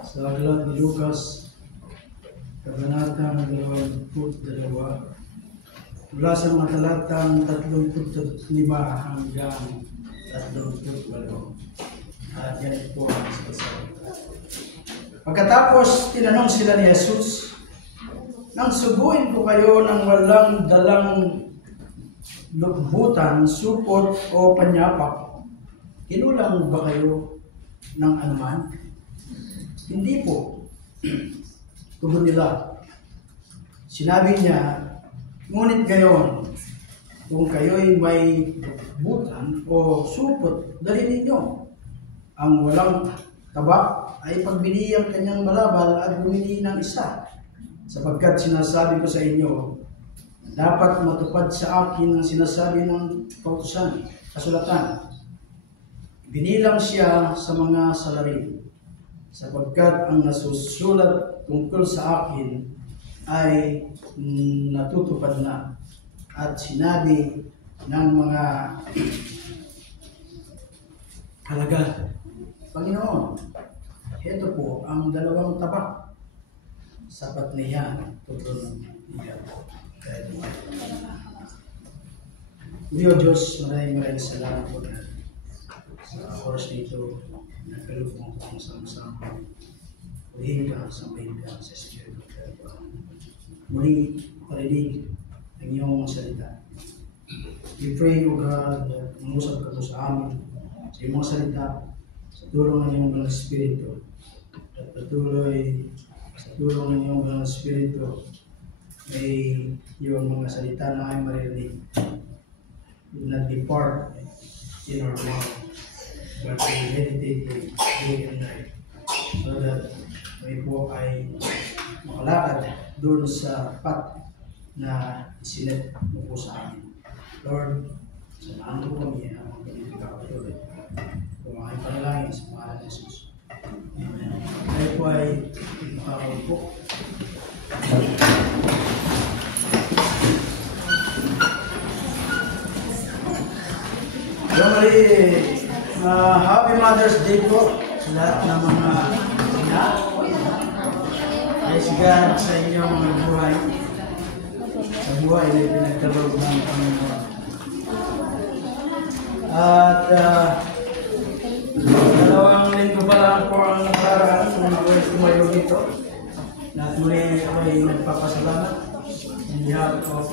Sa aklat ni Lucas, Kabanatang 22, mula sa mga talatang 35 hanggang 38. At yan po ang sasagot. Pagkatapos, tinanong sila ni Jesus, "Nang suguin ko kayo ng walang dalang lukbutan, supot o panyapak, kinulang ba kayo ng anuman?" Hindi po. Tugon nila. Sinabi niya, "Ngunit gayon, kung kayo'y may lukbutan o supot, dalhin ninyo. Ang walang taba ay pagbili ang kanyang balabal at bumili ng isa. Sapagkat sinasabi ko sa inyo, dapat matupad sa akin ang sinasabi ng kautusan, kasulatan. Binilang siya sa mga salarin. Sapagkat ang nasusulat tungkol sa akin ay natutupad na." At sinabi ng mga alagad, "Panginoon, ito po ang 2 tabak. Sapat na yan." Tutunan niya po. Diyos, maraming salamat po sa oras nito. Nagkalupong kung sama-sama. Ulihin ka, sambahin ka sa Espiritu. Muli, parinig ang iyong salita. We pray, O God, na umusap ka po sa amin, sa iyong mga salita, sa tulong ng iyong mga Espiritu. At patuloy, sa tulong ng iyong mga Espiritu, ay iyong mga salita na ay maririnig. Do not depart in our mouth, but we meditate day and night, so that may po ay makalakad doon sa path na isinet mo po sa amin. Lord, samahan mo kami ang mga pinagkakatuloy. Kung aking panalangin sa pangalan ni Jesus. Amen. Tayo po ay makakaupo. Happy Mother's Day po sa lahat ng mga ina. Praise God sa inyong mga buhay. Sa buhay na pinagkaloob ng Panginoon. At 2 linggo pa lang po ang nakaraan nung ako'y tumayo dito. At muli ako'y nagpapasalamat in behalf of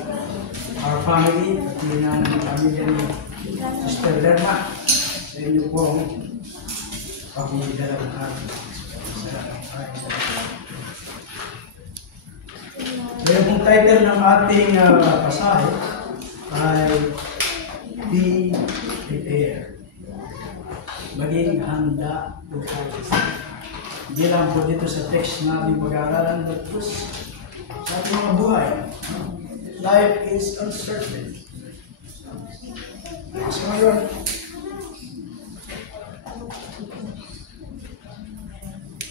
our family at ng pamilya ni Sister Lerma sa inyo pong pagbibigalan at kaya pong title ng ating pasahe ay Be Prepared. Maging handa po. Hindi lang po dito sa text na ating pag-aaralan, but po sa ating mga buhay. Life is uncertain. So ngayon,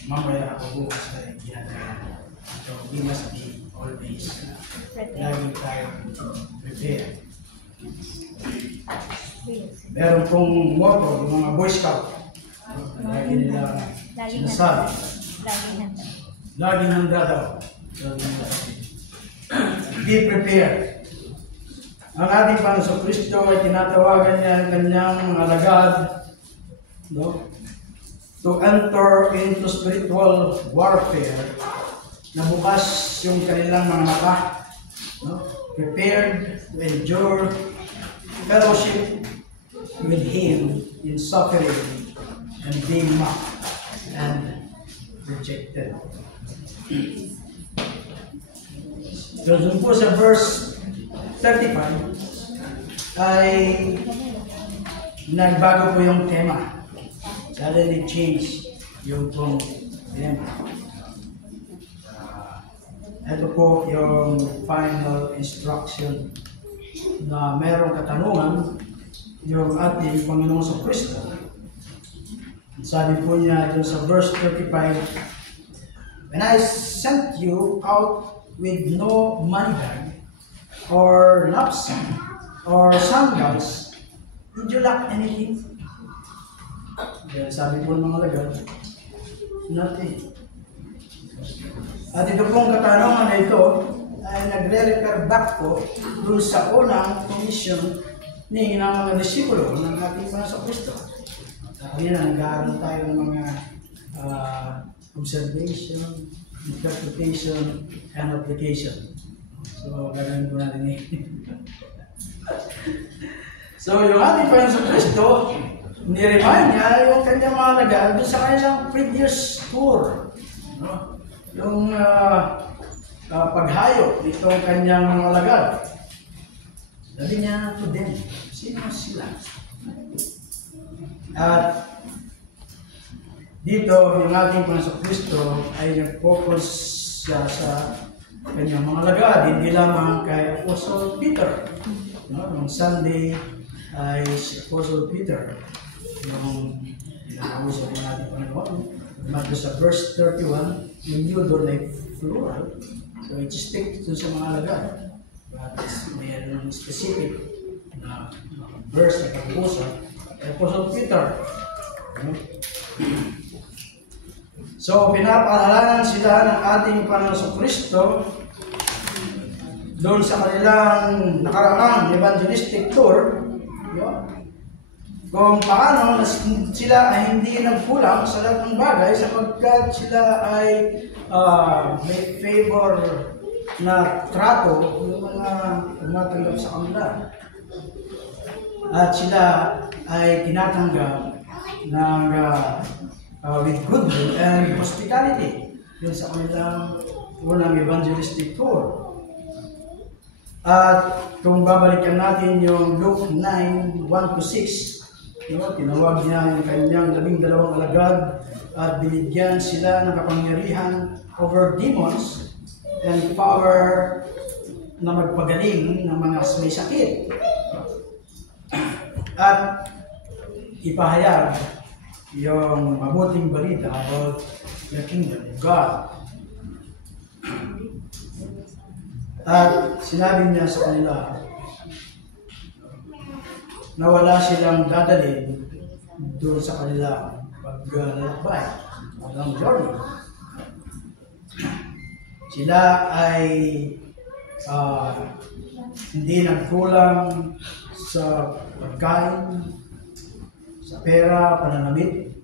mamaya ako bukas tayo ginagawa. So we must be always lagi tayo prepared. Meron pong motto ng mga Boy Scout. Lagi nila sinasabi. Laging handa daw. Be prepared. Ang ating Panginoon Kristo ay tinatawagan niya ang kanyang mga alagad, no? To enter into spiritual warfare na bukas yung kanilang mga mata, no? Prepared to endure fellowship with Him in suffering and being mocked and rejected. Doon po sa verse 35 ay nagbago po yung tema. Suddenly change yung pong tema. Ito po yung final instruction na merong katanungan yung ating Panginoon sa Kristo. Sabi po niya dun sa verse 35, "When I sent you out with no money bag, or knapsack, or sandals, did you lack anything?" Kaya sabi po ng mga lagad, nothing. At ito pong katanungan na ito ay nagre-refer back po dun sa unang commission ng mga disipulo ng ating Panginoon Kristo. Kanina nag-aaral tayo ng mga observation, interpretation, and application. So, gagawin ko natin eh. So, yung ating Panginoon Kristo, niremind niya yung kanyang mga alagad doon sa kanilang previous tour. No? Yung paghayop nitong kanyang mga alagad. Sabi niya to them, sino sila? At dito, yung ating Panginoon Kristo ay nag-focus siya sa kanyang mga alagad, hindi lamang kay Apostle Peter. No? Nung Sunday ay si Apostle Peter, yung pinakausap ng ating Panginoon. Matto sa verse 31, yung you doon ay plural, so it speaks sa mga alagad. But mayroon specific na verse na pag-usap kay Apostle Peter. So, pinapaalalanan sila ng ating Panginoon Kristo doon sa kanilang nakaraang evangelistic tour, kung paano sila ay hindi nagkulang sa lahat ng bagay sapagkat sila ay may favor na trato ng mga tumatanggap sa kanila. At sila ay tinatanggap ng with goodwill and hospitality yun sa kanilang unang evangelistic tour. At kung babalikan natin yung Luke 9, 1-6, tinawag niya yung kanyang 12 alagad at binigyan sila ng kapangyarihan over demons and power na magpagaling ng mga may sakit. At ipahayag yung mabuting balita about the kingdom of God. At sinabi niya sa kanila na wala silang dadalhin doon sa kanilang paglalakbay, walang journey. Sila ay hindi nagkulang sa pagkain, sa pera, pananamit.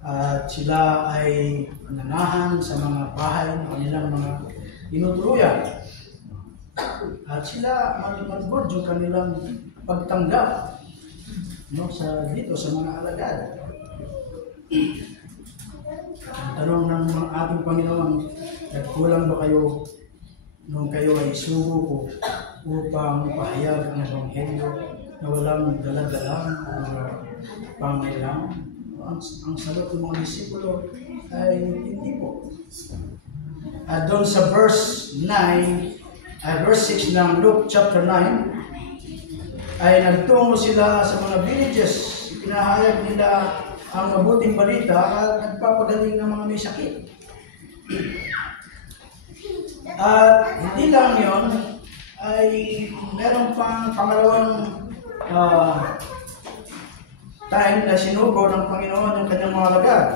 At sila ay nananahan sa mga bahay ng kanilang mga tinutuluyan. At sila mag-good yung kanilang pagtanggap dito sa mga alagad. Ang tanong ng ating Panginoon, nagkulang ba kayo nung kayo ay isugo ko upang pahayag ang Ebanghelyo na walang daladalang pangailangan? Ang sagot ng mga disipulo ay hindi po. At doon sa verse 6 ng Luke chapter 9, ay nagtungo sila sa mga villages. Pinahayag nila ang mabuting balita at nagpapagaling ng mga may sakit. At hindi lang yon, ay meron pang pangalawang time na sinugo ng Panginoon yung kanyang mga alagad.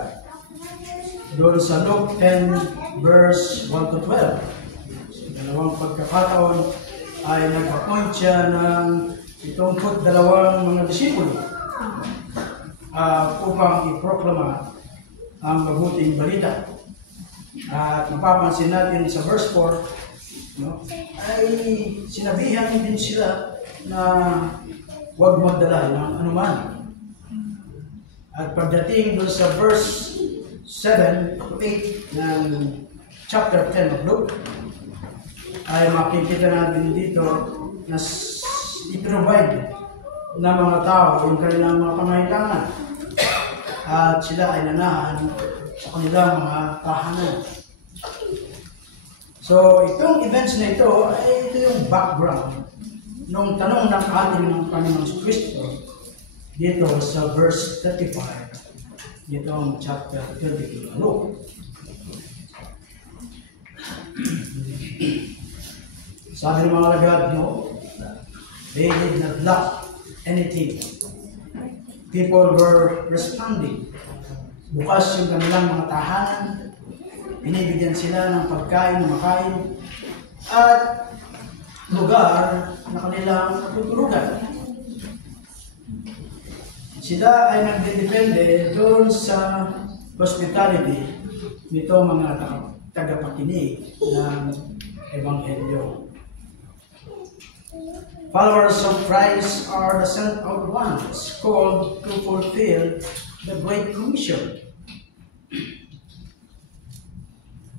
Doon sa Luke 10 verse 1-12. Dalawang pagkakataon ay nag-appoint siya ng 72 mga disipulo upang iproklama ang mabuting balita. At mapapansin natin sa verse 4, ay sinabihan din sila na huwag magdala ng anuman. At pagdating doon sa verse 7-8 ng chapter 10 of Luke, ay makikita natin dito na i-provide ng mga tao yung kanilang mga pangailangan. At sila ay nanahan sa kanilang mga tahanan. So, itong events na ito, ay ito yung background nung tanong ng ating ng Panginoon Kristo dito sa verse 35, dito ang chapter 32 ng Luke. Sabi ng mga alagad, they did not lack anything. People were responding. Bukas yung kanilang mga tahanan, binibigyan sila ng pagkain na makain at lugar na kanilang matutulugan. Sila ay nagdedepende doon sa hospitality nito mga tagapakinig ng Ebanghelyo. Followers of Christ are the sent out ones called to fulfill the Great Commission.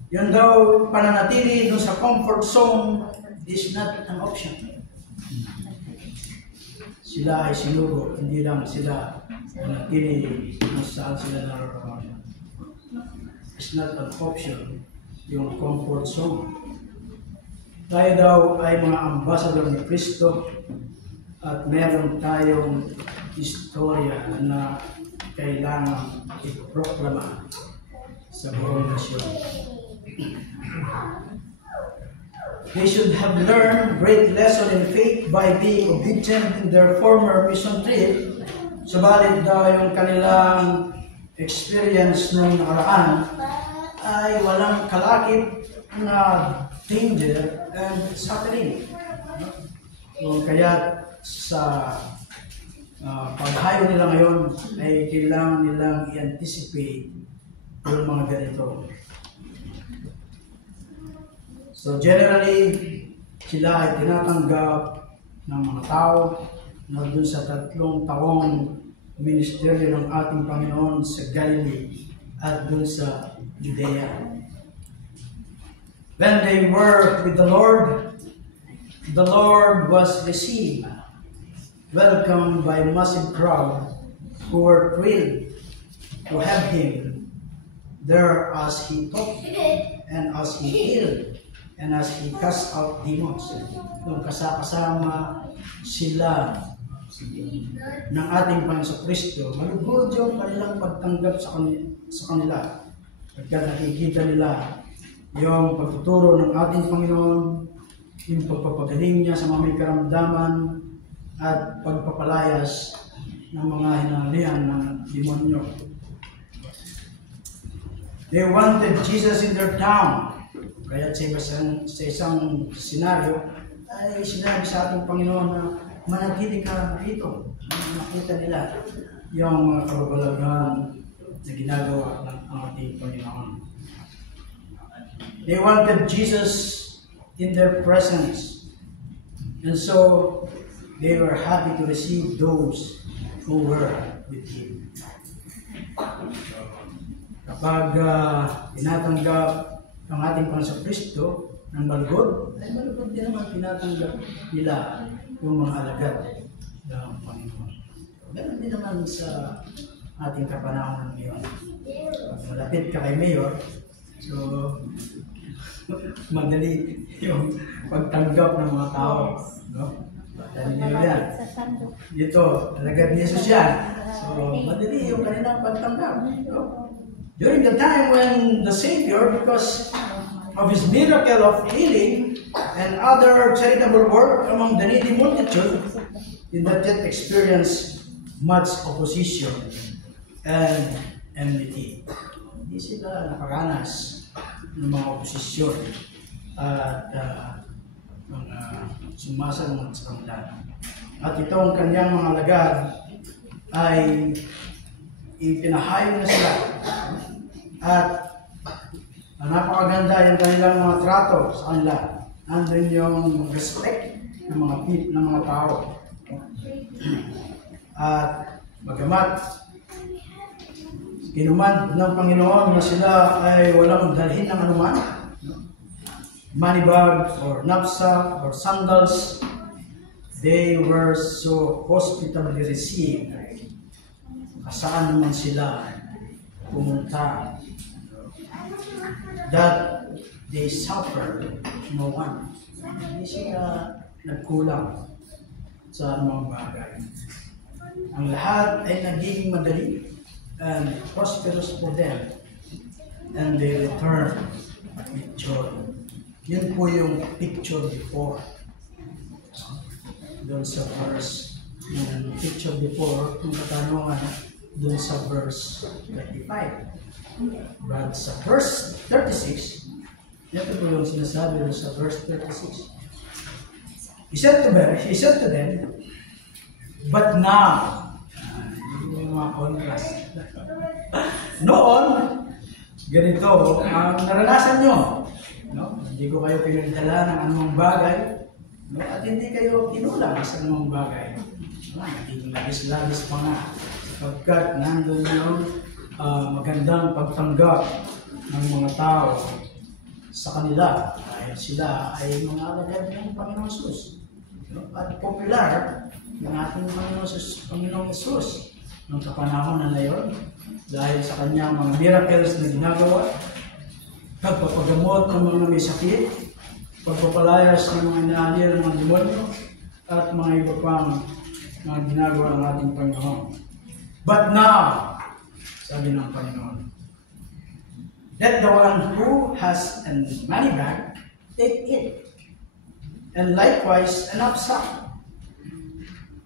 Yan daw, pananatili doon sa comfort zone is not an option. Sila ay sinuro, hindi lang sila manatili kung saan sila naroroon. It's not an option, yung comfort zone. Tayo daw ay mga ambassador ni Kristo at meron tayong istorya na kailangan iproklama sa buong nasyon. They should have learned great lesson in faith by being obedient in their former mission trip. Subalit daw yung kanilang experience nung nakaraan ay walang kalakip na danger and suffering. So, kaya sa paghayo nila ngayon ay kailangan nilang i-anticipate yung mga ganito. So generally, sila ay tinatanggap ng mga tao na dun sa 3 taong ministeryo ng ating Panginoon sa Galilee at dun sa Judea. When they were with the Lord was received, welcomed by a massive crowd who were thrilled to have him there as he taught and as he healed and as he cast out demons. Nung kasama sila ng ating Panginoon Kristo, malugod yung kanilang pagtanggap sa kanila. Pagka nakikita nila yung pagtuturo ng ating Panginoon, yung pagpapagaling niya sa mga may karamdaman at pagpapalayas ng mga hinalihan ng demonyo. They wanted Jesus in their town. Kaya sa isang senaryo ay sinabi sa ating Panginoon na manatili ka dito. Nakita nila yung mga kababalagan na ginagawa ng ating Panginoon. They wanted Jesus in their presence. And so, they were happy to receive those who were with him. Kapag tinatanggap ang ating Panginoon Kristo ng malugod, ay malugod din naman tinatanggap nila yung mga alagad ng Panginoon. Ganun din naman sa ating kapanahonan ngayon. Pag malapit ka kay Mayor, so madali yung pagtanggap ng mga tao. No? Dahil nyo yan. Dito, alagad ni Jesus yan. So madali yung kanilang pagtanggap. No? During the time when the Savior, because of his miracle of healing and other charitable work among the needy multitude, did not yet experience much opposition and enmity. Hindi sila nakaranas ng mga oposisyon at mga sumasalungat sa kanila. At itong kanyang mga alagad ay ipinahayo na sila. At napakaganda yung kanilang mga trato sa kanila. Andun yung respect ng mga tao. At bagamat kinuman ng Panginoon na sila ay walang dalhin ng anuman, money bag or knapsack or sandals, they were so hospitably received. Saan naman sila pumunta, that they suffered no one. Hindi sila nagkulang sa anumang bagay. Ang lahat ay naging madali and prosperous for them, and they returned with joy. Yun po yung picture before. Doon sa verse, yung picture before, yung katanungan, dun sa verse 35. But sa verse 36, ito po yung sinasabi dun sa verse 36. He said to them, but now, yung mga contrast. Noon, ganito ang naranasan nyo. No? Hindi ko kayo pinagdala ng anumang bagay, no? At hindi kayo kinulang sa anumang bagay. No? Naging labis-labis pa nga pagkat nandun yung magandang pagtanggap ng mga tao sa kanila dahil sila ay mga alagad ng Panginoong Hesus. No? At popular ng ating Panginoong Hesus ng kapanahon na ngayon dahil sa kanyang mga miracles na ginagawa, pagpapagamot ng mga may sakit, pagpapalayas ng mga inaalir ng mga demonyo, at mga iba pang mga ginagawa ng ating Panginoon. But now, sabi ng Panginoon, let the one who has a money bag take it, and likewise an knapsack.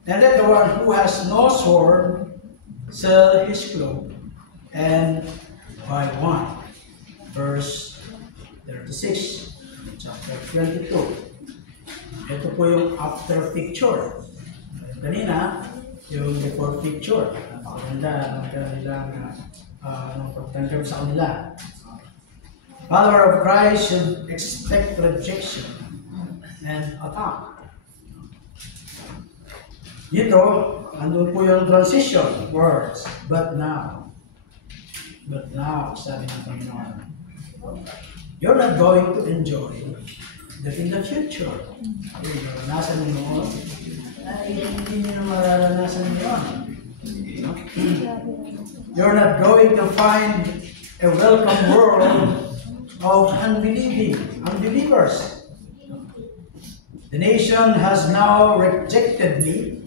And let the one who has no sword sell his cloak and buy one. Verse 36, chapter 22. Ito po yung after picture. Kanina, yung before picture. Napakaganda ng kanilang pagtanggap sa kanila. Follower of Christ should expect rejection and attack. Dito, andun po yung transition words. But now, sabi ng Panginoon, you're not going to enjoy that in the future. Yung naranasan mo noon, ay hindi nyo na mararanasan yun. You're not going to find a welcome world of unbelievers. The nation has now rejected me,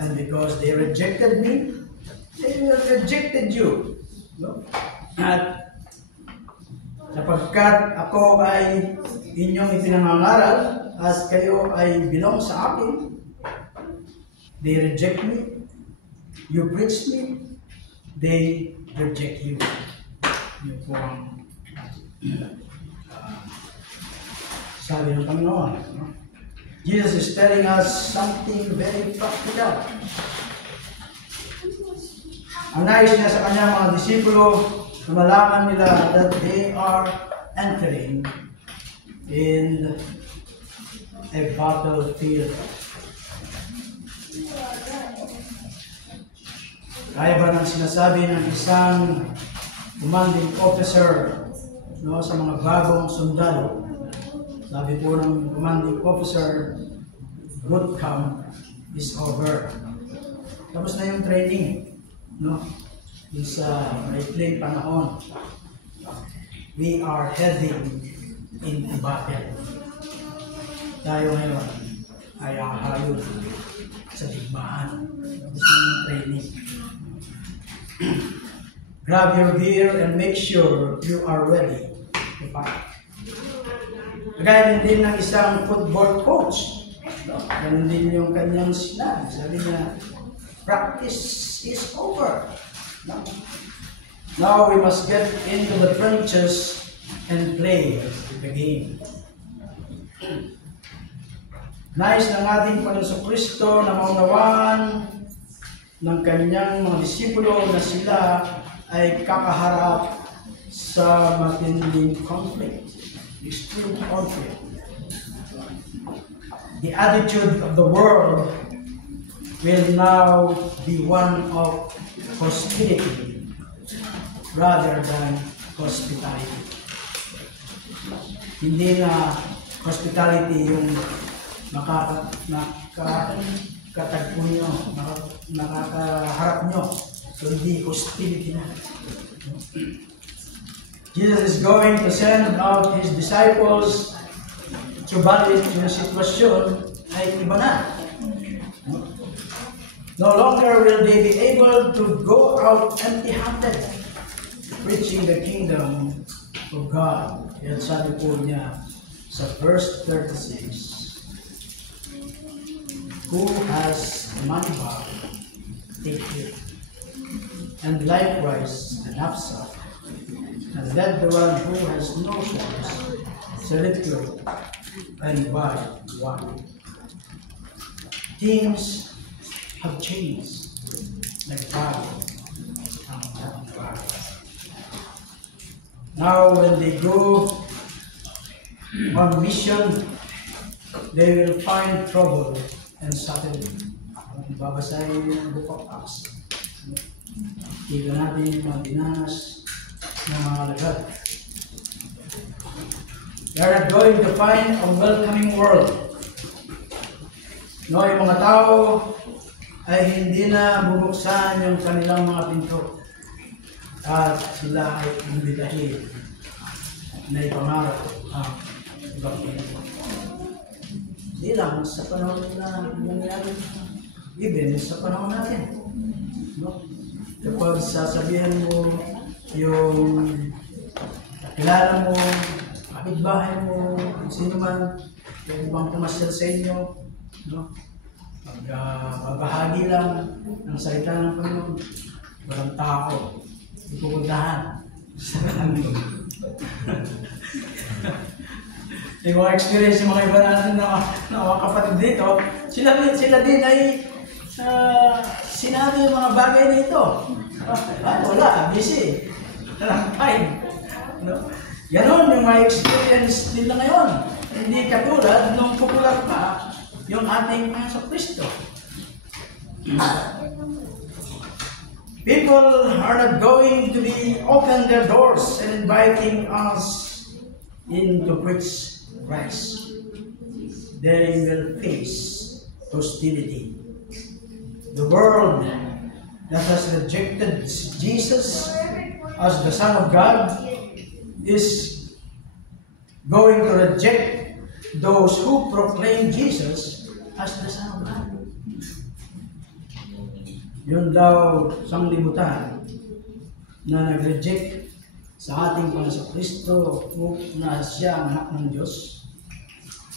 and because they rejected me, they will rejected you. No? At sapagkat ako ay inyong ipinangangaral at kayo ay belong sa akin, they reject me. You preach me, they reject you. Yun po ang sabi ng Panginoon. No? Jesus is telling us something very practical. Ang nais niya sa kanyang mga disipulo na malaman nila that they are entering in a battlefield. Kaya ba nang sinasabi ng isang commanding officer, no, sa mga bagong sundalo? Sabi po ng commanding officer, boot camp is over. Tapos na yung training, no? Yung sa maikling panahon. We are heading into battle. Tayo ngayon ay ahayod sa digmaan. Tapos na yung training. Grab your gear and make sure you are ready to fight. Kagaya din ng isang football coach. Ganun din yung kanyang sinabi. Sabi niya, practice is over. Now we must get into the trenches and play the game. Nais ng ating Panginoon Kristo na maunawaan ng kanyang mga disipulo na sila ay kakaharap sa matinding conflict. Extreme conflict. The attitude of the world will now be one of hostility rather than hospitality. Hindi na hospitality yung nakakatagpo nyo, nakakaharap nyo, kundi hostility na. Jesus is going to send out His disciples to battle yung sitwasyon ay iba na. No longer will they be able to go out empty-handed preaching the kingdom of God. Yan sabi po niya sa verse 36. Who has money bag, take it. and likewise the knapsack, and let the one who has no swords select you and buy one. Things have changed, like fire. Now when they go on mission, they will find trouble and suffering. Babasahin yung Book of Acts. Tignan natin yung mga dinanas ng mga alagad. They are not going to find a welcoming world. No, yung mga tao ay hindi na bubuksan yung kanilang mga pinto at sila ay imbitahin na ipangarap ang ibang pinto. Hindi lang sa panahon na nangyari, even sa panahon natin. No? Kapag sasabihan mo yung kilala mo, kapitbahay mo, sino man, yung ibang pumasyal sa inyo, no? Magbahagi lang ng salita ng Panginoon, walang tao, ipupuntahan sa kanto. Yung mga experience yung mga iba natin na mga kapatid dito, sila din ay sinabi yung mga bagay nito. Wala, busy. Walang time. No? Ganon yung mga experience nila ngayon. Hindi katulad nung popular pa yung ating Panginoon Kristo. People are not going to be open their doors and inviting us in to preach Christ. They will face hostility. The world that has rejected Jesus as the Son of God is going to reject those who proclaim Jesus as the Son of God. Yun daw sanglibutan na nag-reject sa ating Panginoon Kristo na siya ang anak ng Diyos,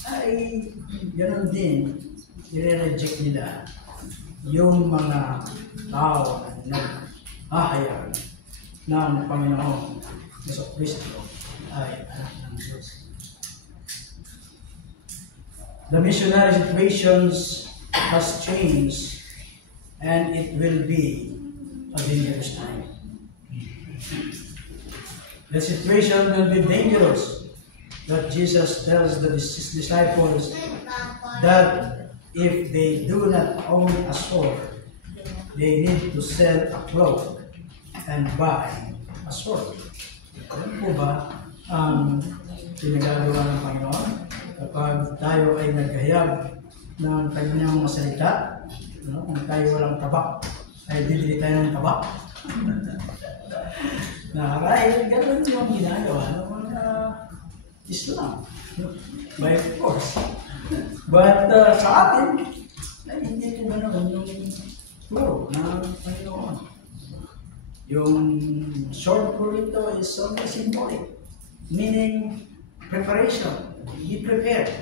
ay ganoon din i-reject nila yung mga tao na nag-ahayag ng Panginoon Kristo ay anak ng Diyos. The missionary situations has changed and it will be a dangerous time. The situation will be dangerous, but Jesus tells his disciples that if they do not own a sword, they need to sell a cloak and buy a sword. Alam po ba ang pinagagawa ng Panginoon kapag tayo ay naghayag ng kanyang mga salita? No? Kung tayo walang tabak, ay bibili tayo ng tabak. Ay, gano'n yung ginagawa ng mga Islam. By force. But sa atin, ay hindi ko gano'n yung turo ng Panginoon. Yung short po ito is only symbolic. Meaning, preparation. Be prepared.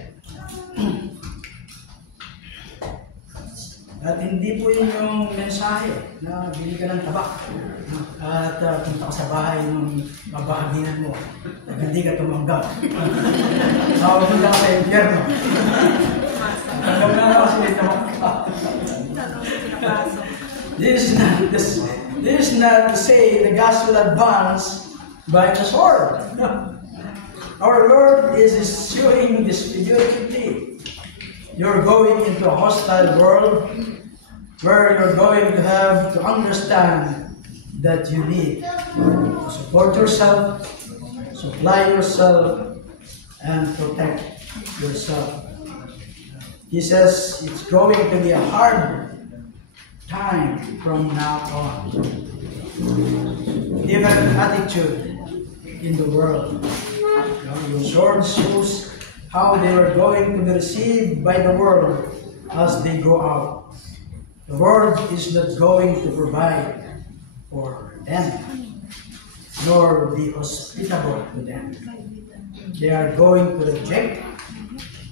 At hindi po yun yung mensahe na bili ka ng tabak at punta ka sa bahay ng mabahaginan mo at hindi ka tumanggap. Tawag mo lang sa impyerno. Tanggap na ako sa tabak ka. This is not to say the gospel advance by the sword. Our Lord is showing this figuratively. You're going into a hostile world where you're going to have to understand that you need to support yourself, supply yourself, and protect yourself. He says it's going to be a hard time from now on. Different attitude in the world. Your sword shows how they are going to be received by the world as they go out. The world is not going to provide for them, nor be hospitable to them. They are going to reject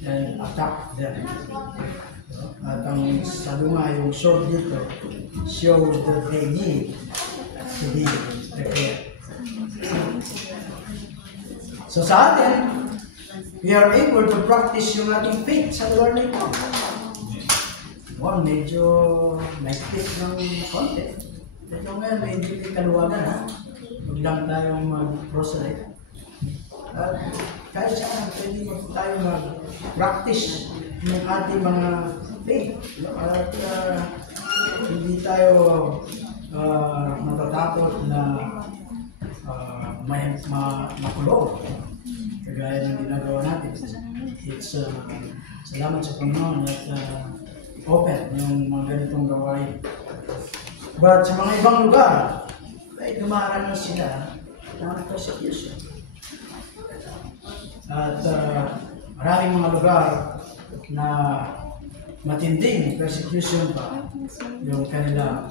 and attack them. At ang sabi nga, yung sword dito shows that they need to be prepared. So sa atin, we are able to practice yung ating faith sa lugar nito. Medyo nagpit ng konti. Ito ngayon, medyo may kaluwagan ha. Huwag lang tayong mag-proselyte. At kahit saan, pwede tayo mag-practice ng ating mga faith. At hindi tayo matatakot na makulong. Kagaya ng ginagawa natin. It's salamat sa Panginoon at open yung mga ganitong gawain. But sa mga ibang lugar, ay dumaranas sila ng persecution. At maraming mga lugar na matinding persecution pa yung kanilang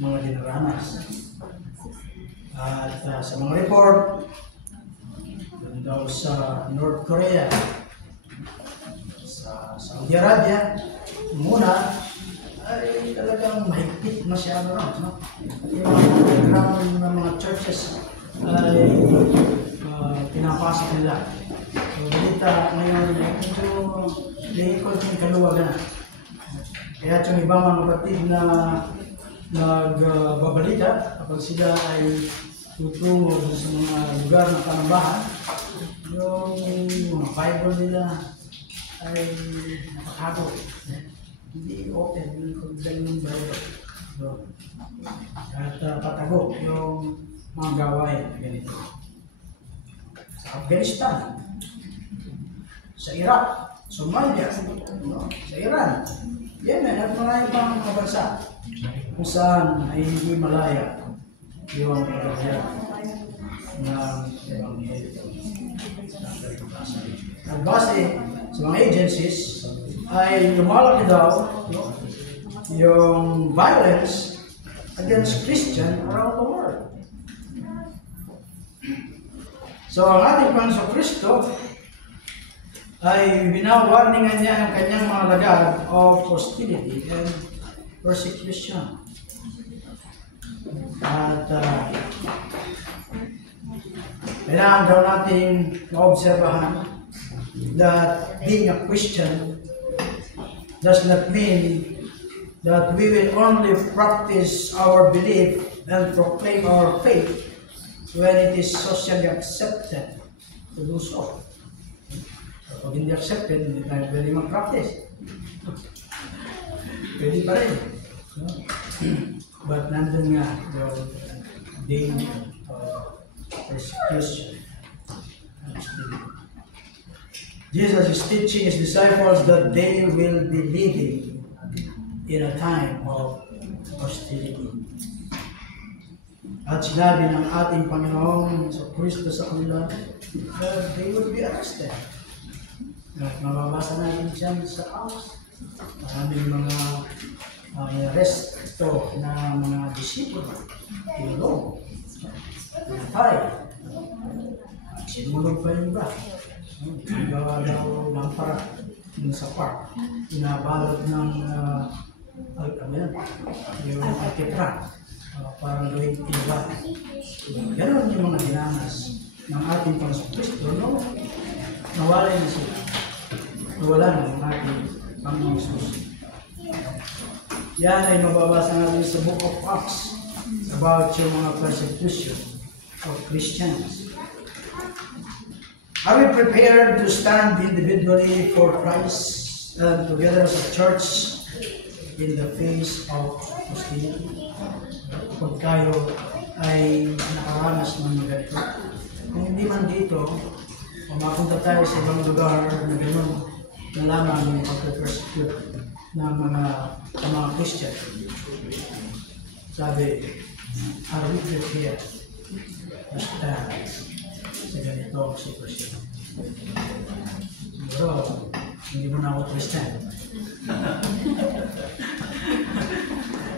mga dinaranas. At sa mga report, doon daw sa North Korea, sa Saudi Arabia, muna ay talagang mahigpit masyado rin. No? Yung mga ng mga churches ay pinapasok nila. So, balita ngayon, medyo lingkod yung kaluwagan. Kaya yung ibang mga kapatid na nagbabalita, kapag sila ay tutungo sa mga lugar ng panambahan, yung mga Bible nila ay napakago. Hindi open, hindi kagdang ng Bible. So, at patago yung mga gawain na ganito. Sa Afghanistan, sa Iraq, Somalia, no? Sa Iran, Yemen at mga ibang mga bansa kung saan ay hindi malaya yung pagkakaya ng Ebanghelyo. At base sa mga agencies ay lumalaki daw yung violence against Christian around the world. So ang ating Panginoon Kristo ay binawarningan niya ang kanyang mga lagad of hostility and persecution. At kailangan daw natin maobserbahan that being a Christian does not mean that we will only practice our belief and proclaim our faith when it is socially accepted to do so. Pag hindi accepted, hindi tayo pwede mag-practice. Pwede pa rin. No? But nandun nga yung danger of persecution. Jesus is teaching his disciples that they will be living in a time of hostility. At sinabi ng ating Panginoon sa Kristo sa kanila that they will be arrested. At mababasa natin siya sa Acts. Maraming mga aresto na mga disipulo, tinulong, pinatay, sinulog pa yung iba. Gawa daw ng para sa park, inabalot ng yung alkitran, parang gawin iba. Ganon yung mga dinanas ng ating Panginoon Kristo, no? Nawala na sila. Nawala na ang ating Panginoon Jesus. Yan ay mababasa natin sa Book of Acts about yung mga persecution of Christians. Are we prepared to stand individually for Christ and together as a church in the face of hostility? Kung tayo ay nakaranas ng ganito, kung hindi man dito, kung mapunta tayo sa ibang lugar na gano'n, na lamang yung pagka-persecute ng mga Christian. Sabi, are we prepared to stand sa ganitong sitwasyon? Siguro, hindi mo na ako Christian.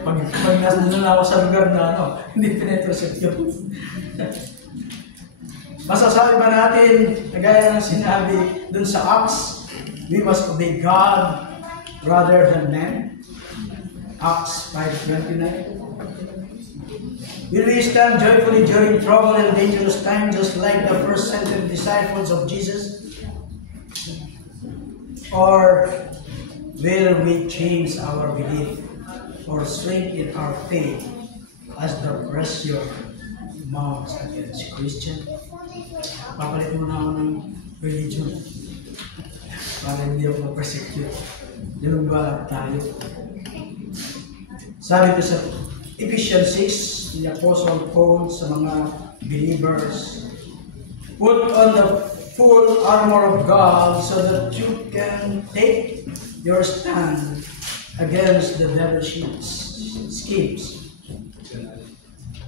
Pag nasa na ako sa lugar na hindi pinapersecute. Masasabi ba natin, kagaya ng sinabi dun sa Acts, we must obey God rather than men? Acts 5:29. Will we stand joyfully during trouble and dangerous times, just like the first century disciples of Jesus? Or will we change our belief or shrink in our faith as the pressure mounts against Christian? Papalit muna ako ng religion para hindi ako ma-persecute. Lumbalag tayo. Sabi ko sa Ephesians 6, the Apostle Paul sa mga believers, put on the full armor of God so that you can take your stand against the devil's schemes.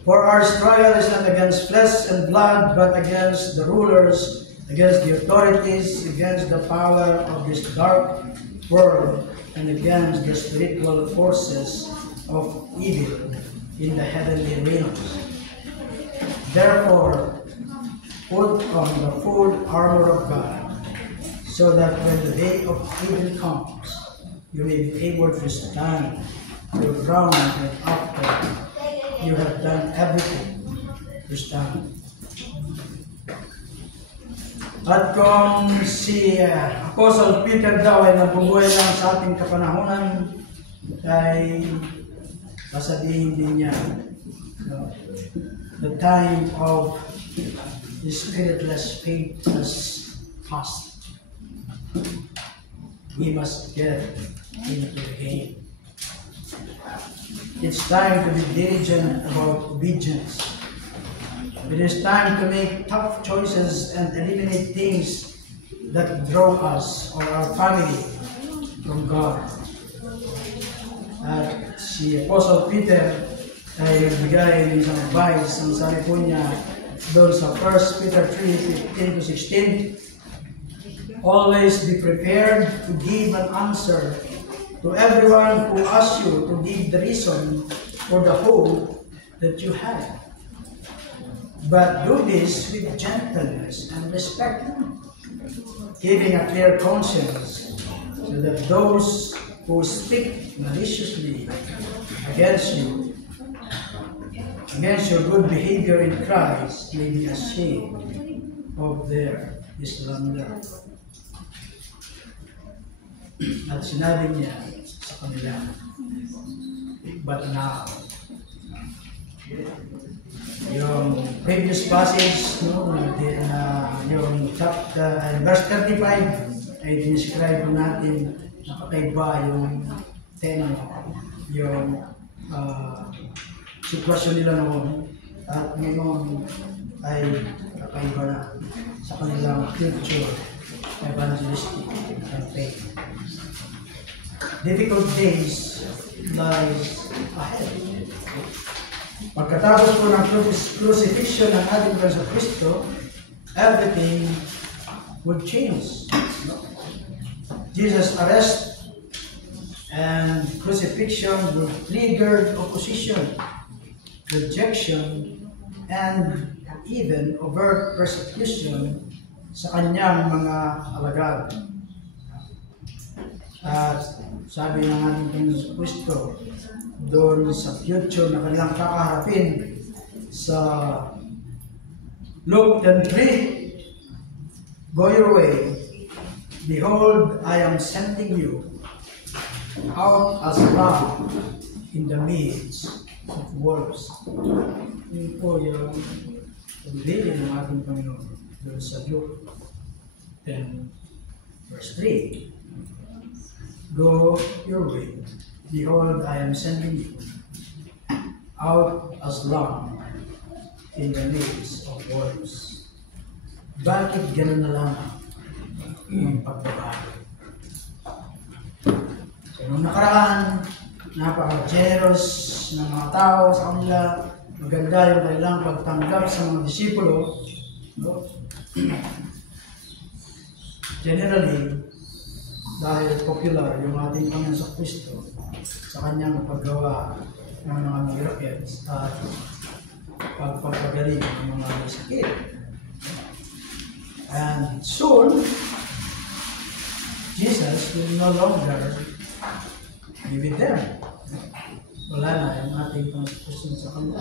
For our struggle is not against flesh and blood, but against the rulers, against the authorities, against the power of this dark world, and against the spiritual forces of evil in the heavenly realms. Therefore, put on the full armor of God, so that when the day of evil comes, you may be able to stand your ground, and after you have done everything, to stand. At kung si Apostle Peter daw ay nabubuhay lang sa ating kapanahonan, ay sasabihin din niya, the time of the spiritless faith has passed. We must get into the game. It's time to be diligent about obedience. It is time to make tough choices and eliminate things that draw us or our family from God. At si Apostle Peter ay nagbigay ng isang advice. Ang sabi po niya doon sa 1 Peter 3:15-16, always be prepared to give an answer to everyone who asks you to give the reason for the hope that you have. But do this with gentleness and respect, keeping a clear conscience, so that those who speak maliciously against you, against your good behavior in Christ, may be ashamed of their slander. At sinabi niya sa kanila, but now, yung previous passage, no, yung chapter, verse 35, ay describe natin nakakaiba yung tema, yung sitwasyon nila noon, at ngayon ay kakaiba na sa kanilang future evangelistic campaign. Difficult days lies ahead. Pagkatapos po ng crucifixion ng ating Kristo, everything would change. Jesus' arrest and crucifixion would trigger opposition, rejection, and even overt persecution sa kanyang mga alagad. At sabi ng ating Kristo, doon sa future na kanilang kakaharapin sa Luke 10:3, go your way, behold, I am sending you out as a lamb in the midst of wolves. Yun po yung pagdili ng ating Panginoon doon sa Luke 10:3. Go your way, behold, I am sending you out as lamb in the midst of wolves. Bakit ganun na lang yung pagbabago? So, nung nakaraan, napaka-generous ng mga tao sa kanila, maganda yung kailang pagtanggap sa mga disipulo. No? Generally, dahil popular yung ating Panginoon sa Kristo sa kanyang paggawa ng mga miracles at pagpapagaling ng mga sakit. And soon, Jesus will no longer be with them, wala na yung ating Panginoon sa kanila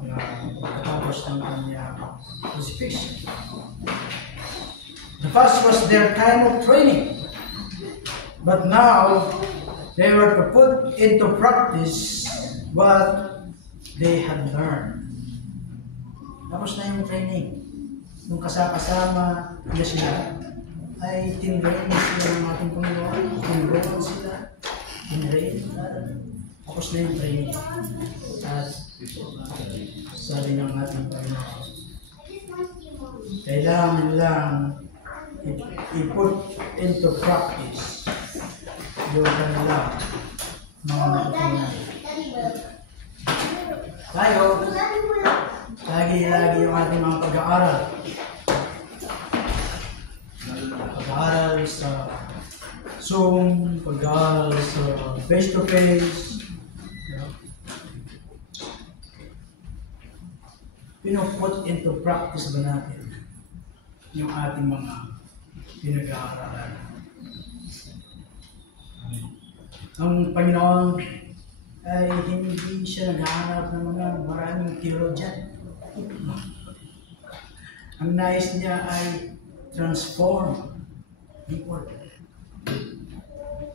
na pagkatapos ng kanyang crucifixion. The first was their time of training, but now they were to put into practice what they had learned. Tapos na yung training. Nung kasama na sila, ay tinrain sila ng ating Panginoon. Tinroon sila. Tinrain. Tapos na yung training. At sabi ng ating Panginoon, kailangan nilang i-put into practice yung kanila mga natutunan. Tayo, lagi yung ating mga pag-aaral. Pag-aaral sa Zoom, pag-aaral sa face-to-face. Pinuput into practice ba natin yung ating mga pinag-aaralan? Ang Panginoon ay hindi siya naghahanap ng mga maraming theologian. Ang nais niya ay transform people.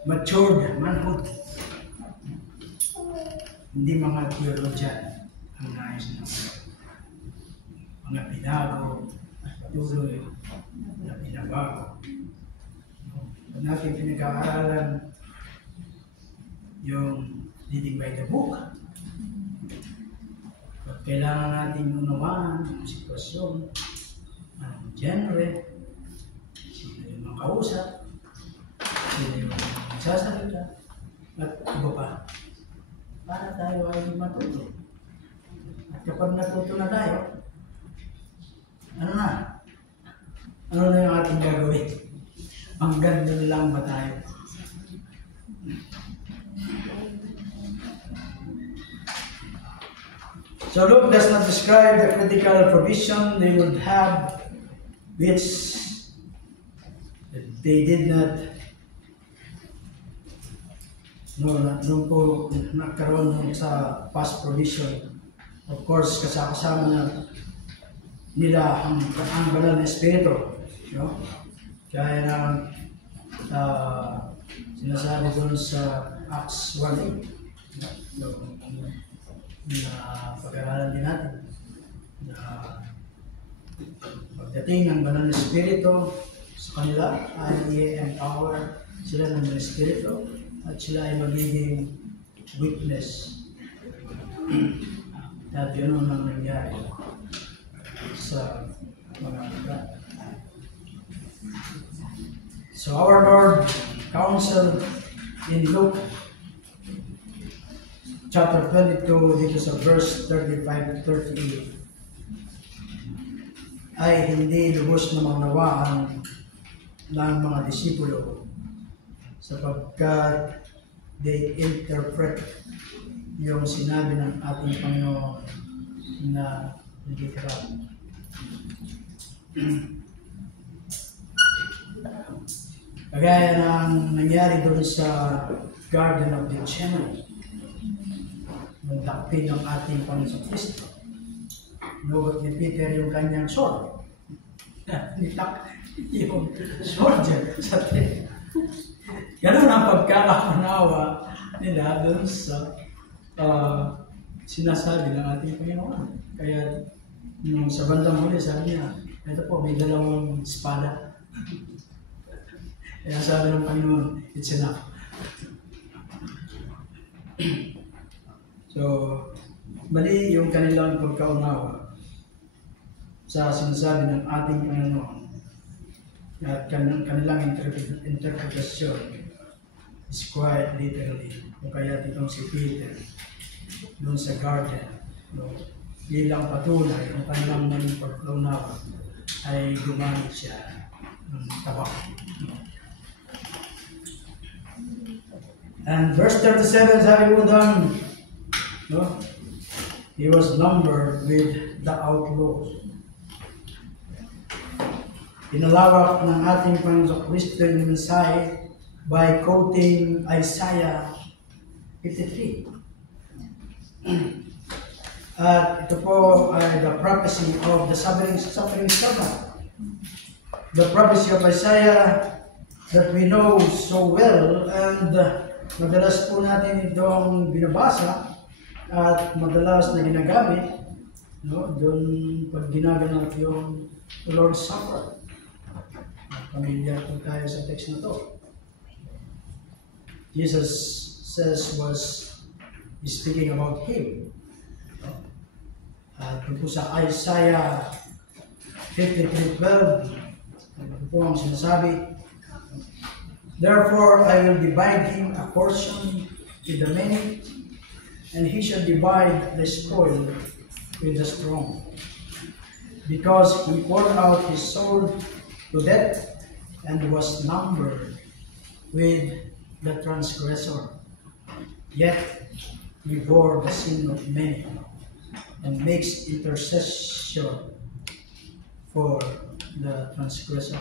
Matured manhood. Hindi mga theologian ang nais niya. Mga pinago at patuloy na pinabago. Kung natin pinag-aaralan yung leading by the book, at kailangan natin unawaan ang sitwasyon, anong genre, sino yung mga kausap, sino yung magsasalita, at iba pa. Para tayo ay matuto. At kapag natuto na tayo, ano na? Ano na yung ating gagawin? Ang ganda lang ba tayo? So Luke does not describe the critical provision they would have, which they did not nung po nagkaroon sa past provision. Of course, kasama na nila ang banal na espiritu. No? Kaya na sinasabi doon sa Acts 1:8. Na pag-aralan din natin na pagdating ng banal na espiritu sa kanila ay i-empower sila ng espiritu at sila ay magiging witness. At yun ang nangyari sa mga iba. So our Lord counseled in Luke chapter 22, dito sa verse 35 to 38, ay hindi lubos na maunawaan ng mga disipulo sapagkat they interpret yung sinabi ng ating Panginoon na literal. Kagaya ng nangyari doon sa Garden of Gethsemane, ng dakpin ng ating Panginoon Kristo. Nugot ni Peter yung kanyang sword. Nitak yung sword dyan sa tree. Ganun ang pagkakaunawa nila doon sa sinasabi ng ating Panginoon. Kaya nung sa bandang huli, sabi niya, ito po, may dalawang espada. Kaya sabi ng Panginoon, it's enough. So, mali yung kanilang pagkaunawa sa sinasabi ng ating Panginoon at kanilang interpretasyon is quite literally. Kung kaya itong si Peter doon sa garden, bilang patunay ng kanilang maling pagkaunawa ay gumamit siya ng tabak. And verse 37, sabi mo doon, no? He was numbered with the outlaws. Pinalawak ng ating Panginoon Kristo yung mensahe by quoting Isaiah 53. At ito po ay the prophecy of the suffering servant. The prophecy of Isaiah that we know so well, and madalas po natin itong binabasa at madalas na ginagamit, no, doon pag ginaganap yung the Lord's Supper. Pamilyar po tayo sa text na to. Jesus says is speaking about Him. At po sa Isaiah 53:12, ito po ang sinasabi, "Therefore I will divide him a portion with the many, and he shall divide the spoil with the strong. Because he poured out his soul to death, and was numbered with the transgressor. Yet he bore the sin of many, and makes intercession for the transgressor."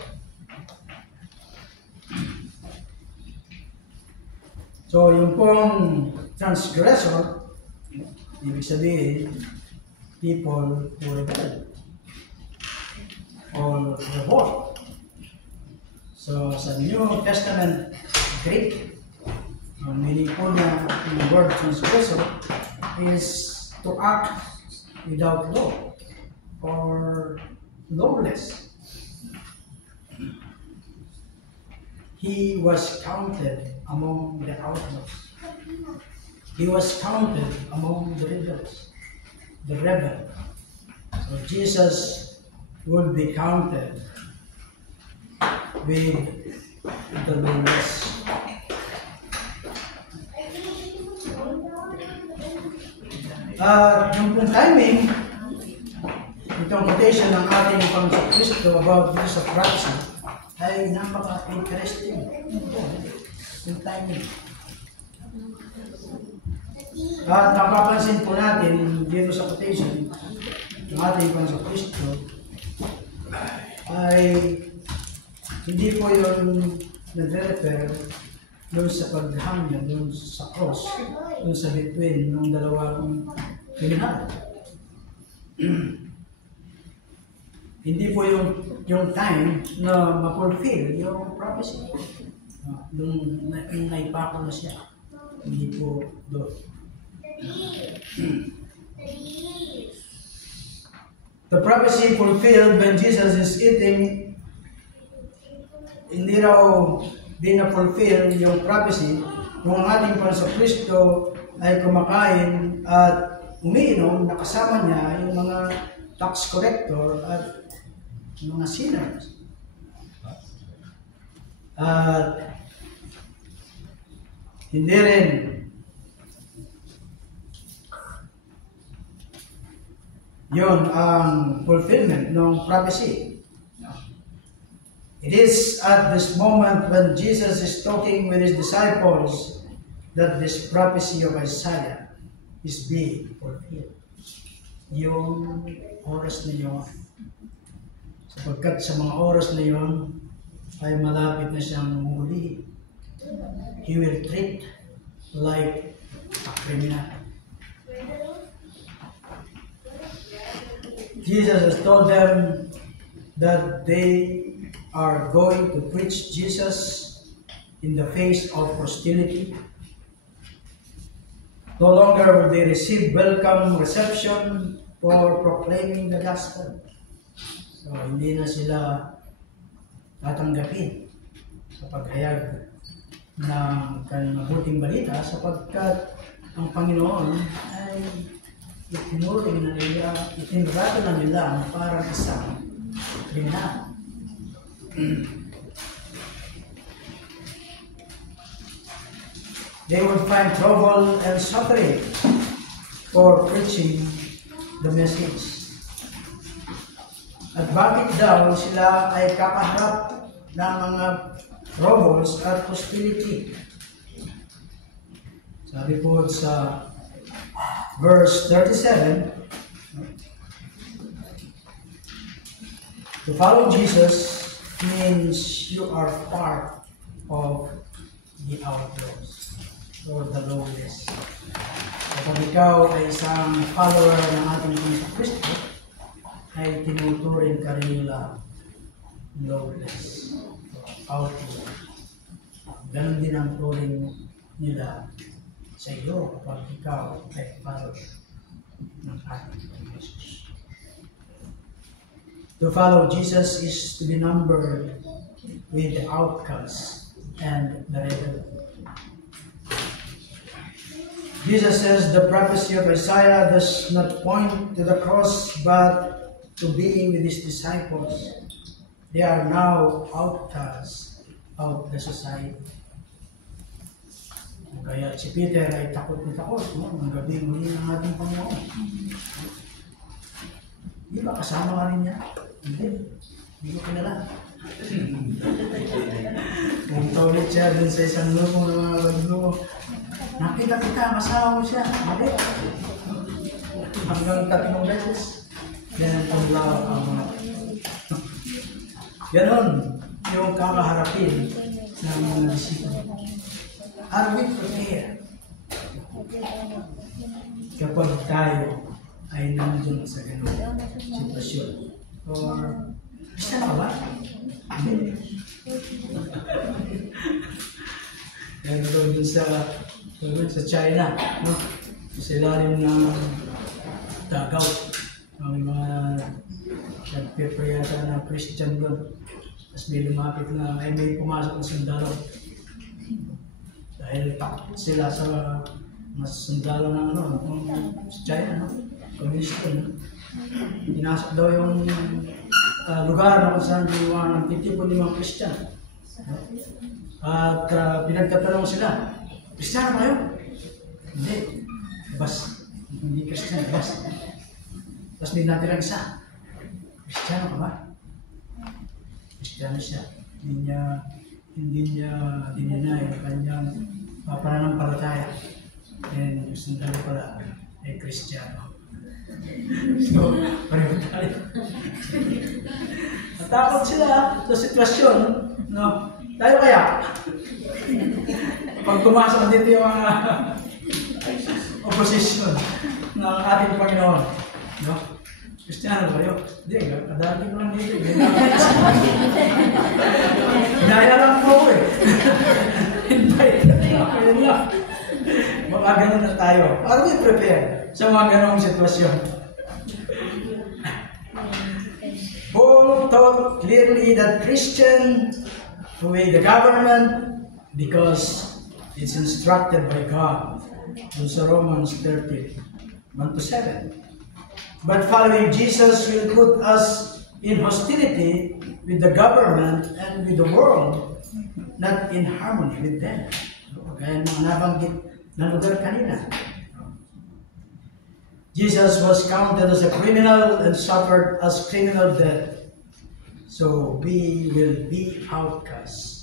So, yung pong transgressor, ibig sabihin, people who rebel or revolt. So, sa New Testament Greek, ang meaning po na yung word transgressor is to act without law or lawless. He was counted among the outlaws. He was counted among the rebels, the rebel. So Jesus would be counted with the lawless. Yung pong timing, itong quotation ng ating Panginoon Kristo about this prophecy ay napaka-interesting. Yung timing. At napapansin po natin dito sa quotation ng ating Panginoon Kristo ay hindi po yung nagre-refer doon sa paghang niya, doon sa cross, doon sa between ng dalawang kinahan. Hindi po yung time na ma-fulfill yung prophecy. Nung naipako na siya. Hindi po doon. The prophecy fulfilled when Jesus is eating, hindi raw din na-fulfill yung prophecy nung ang ating Panginoon Kristo ay kumakain at umiinom, nakasama niya yung mga tax collector at mga sinners. At hindi rin yun ang fulfillment ng prophecy. It is at this moment when Jesus is talking with his disciples that this prophecy of Isaiah is being fulfilled. Yung oras na yun, sapagkat sa mga oras na yun ay malapit na siyang muli. He will treat like a criminal. Jesus has told them that they are going to preach Jesus in the face of hostility. No longer will they receive welcome reception for proclaiming the gospel. So, hindi na sila tatanggapin sa paghayag ng kanyang mabuting balita sapagkat ang Panginoon ay itinuring na nila, itinurato na nila ang parang isang kriminal. They would find trouble and suffering for preaching the message. At bakit daw sila ay kakaharap ng mga troubles at hostility? Sabi po sa verse 37, to follow Jesus means you are part of the outlaws or the lawless. Sabi ikaw ay isang follower ng ating Panginoon Kristo, ay tinuturing ka rin nila lowless, outward. Ganon din ang turing nila sa iyo kapag ikaw ay follower ng ating Panginoon Jesus. To follow Jesus is to be numbered with the outcasts and the rebel. Jesus says the prophecy of Isaiah does not point to the cross but to being with his disciples. They are now outcasts of the society. Kaya si Peter ay takot na takot, no? Ang gabi muli ng ating Panginoon. Di ba kasama ka rin niya? Hindi ko kilala. Punta ulit siya dun sa isang lubong ng mga baglumo. Nakita kita, kasama mo siya. Mali. Hanggang 3 beses. Yan ang lawa ang mga. Ganon yung kakaharapin ng mga disipulo. Are we prepared? Kapag tayo ay nandun sa ganon sitwasyon. Or, isa ka ba? Hindi. Yan doon sa China, no? Sa ilalim ng dagaw. May mga nagpe-pray yata ng Christian doon. Tapos may lumapit na, ay may pumasok na sundalo. Dahil takot sila sa mga sundalo ng sa China, no? Communista, no? Pinasok daw yung lugar na kung saan yung titipon ng mga Christian. No? At pinagtatanong sila, Kristiyano kayo? Hindi. Bas. Hindi Kristiyano, bas. Tapos may natirang isa. Kristiyano ka ba? Kristiyano siya. Hindi niya dininay ang kanyang pananampalataya. And yung sundalo pala ay Kristiyano. So, pareho tayo. Natakot sila sa sitwasyon, no? Tayo kaya? Pag pumasok dito yung mga opposition ng ating Panginoon, no? Kristiyano ba yun? Hindi, kadali mo lang dito. Hinaya lang po ko eh. Invite na. Baka ganun na tayo. Are we prepared sa mga ganong sitwasyon? Paul taught clearly that Christians obey the government because it's instructed by God. Those are Romans 30, 1-7. But following Jesus will put us in hostility with the government and with the world, not in harmony with them. Kaya mga nabanggit na lugar kanina. Jesus was counted as a criminal and suffered as criminal death. So we will be outcasts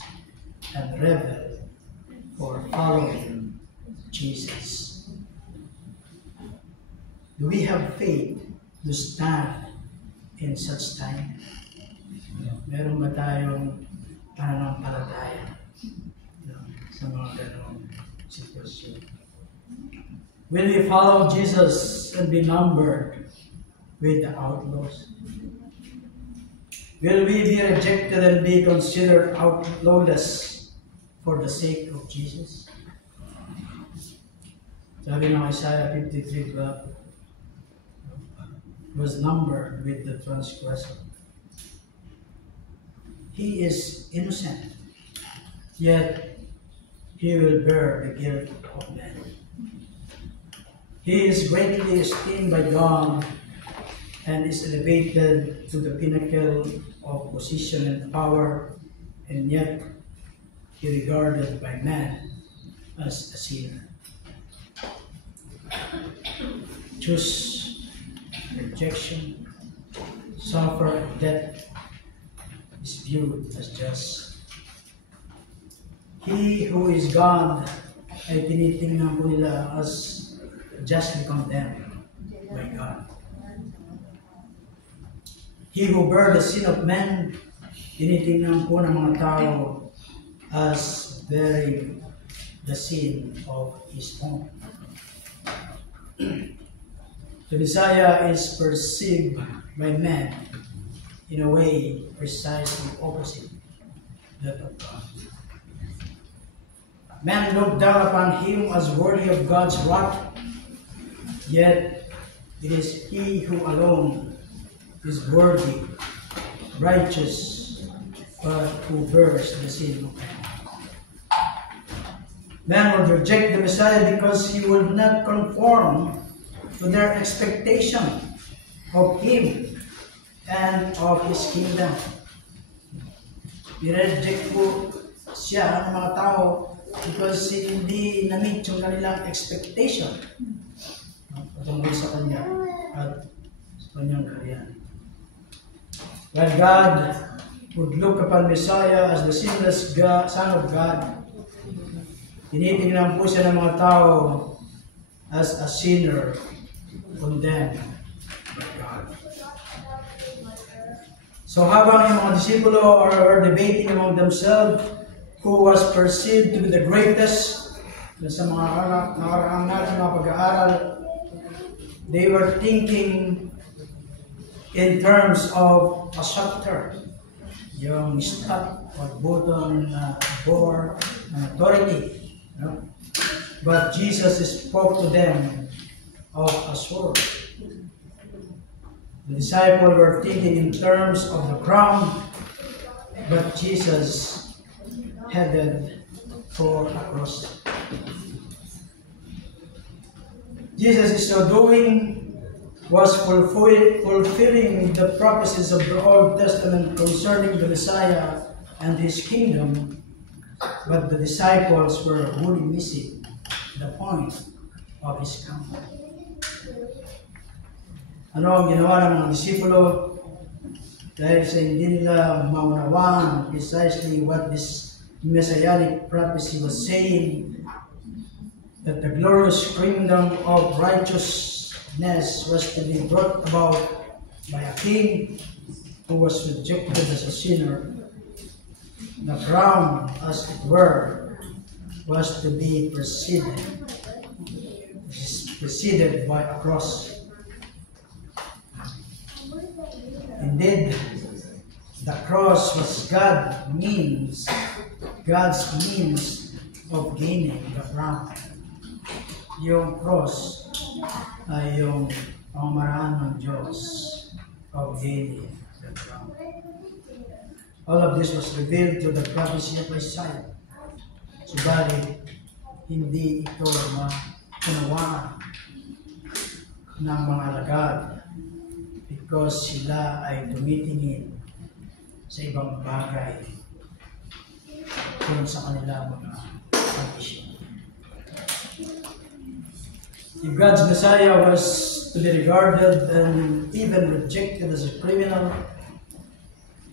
and rebel for following Jesus. Do we have faith to stand in such time? Meron ba tayong pananampalataya sa mga ganong sitwasyon? Will we follow Jesus and be numbered with the outlaws? Will we be rejected and be considered outlawless for the sake of Jesus? Sabi ng Isaiah 53, was numbered with the transgressor. He is innocent, yet he will bear the guilt of men. He is greatly esteemed by God and is elevated to the pinnacle of position and power, and yet he regarded by man as a sinner. Choose rejection, suffer death, is viewed as just. He who is God ay tinitingnan po nila as justly condemned by God. He who bear the sin of men, tinitingnan po ng mga tao as bearing the sin of his own. The Messiah is perceived by men in a way precisely opposite that of God. Men look down upon him as worthy of God's wrath, yet it is he who alone is worthy, righteous, but who bears the sin of men. Men would reject the Messiah because he would not conform to their expectation of him and of his kingdom. I-reject po siya ng mga tao because hindi na-meet yung kanilang expectation patungkol sa kanya at sa kanyang karyan. While God would look upon Messiah as the sinless Son of God, tinitingnan po siya ng mga tao as a sinner condemned by God. So habang yung mga disipulo are debating among themselves who was perceived to be the greatest, sa mga nakaraang natin mga pag-aaral, they were thinking in terms of a scepter, yung staff or button bore authority. No? But Jesus spoke to them of a sword. The disciples were thinking in terms of the crown, but Jesus headed for a cross. Jesus is so doing was fulfilling the prophecies of the Old Testament concerning the Messiah and his kingdom, but the disciples were wholly missing the point of his coming. Ano ang ginawa ng mga disipulo? Dahil sa hindi nila maunawaan precisely what this messianic prophecy was saying, that the glorious kingdom of righteousness was to be brought about by a king who was rejected as a sinner. The crown, as it were, was to be preceded by a cross. Indeed, the cross was God's means of gaining the crown. Yung cross ay yung pamamaraan ng Diyos of gaining the crown. All of this was revealed through the prophecy of Isaiah. Subalit, hindi ito maunawaan ng mga alagad because sila ay tumitingin sa ibang bagay kung sa kanilang mga condition. If God's Messiah was to be regarded and even rejected as a criminal,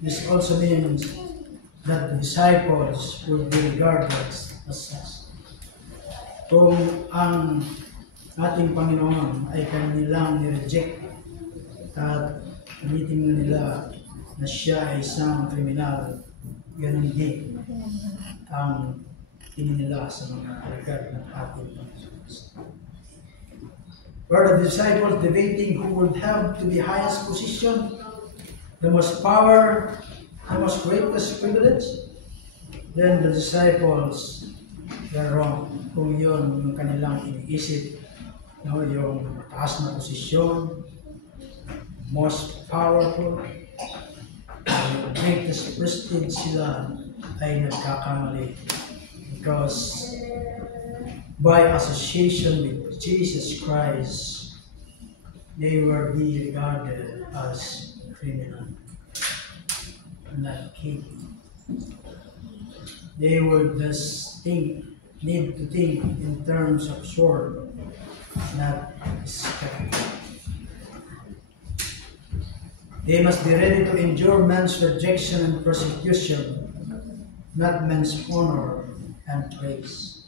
this also means that the disciples would be regarded as such. Kung ang ating Panginoon ay kanilang nireject at tinitingnan nila na siya ay isang kriminal, ganun din ang tingin nila sa mga alagad ng ating Panginoon. Were the disciples debating who would have to the highest position, the most power, the most greatest privilege? Then the disciples were wrong. Kung yun yung kanilang iniisip, no, yung mataas na posisyon, most powerful, the greatest prestige, sila ay nagkakamali. Because by association with Jesus Christ, they were being regarded as criminal, not king. They would just need to think in terms of sword, not spectacle. They must be ready to endure man's rejection and persecution, not men's honor and praise.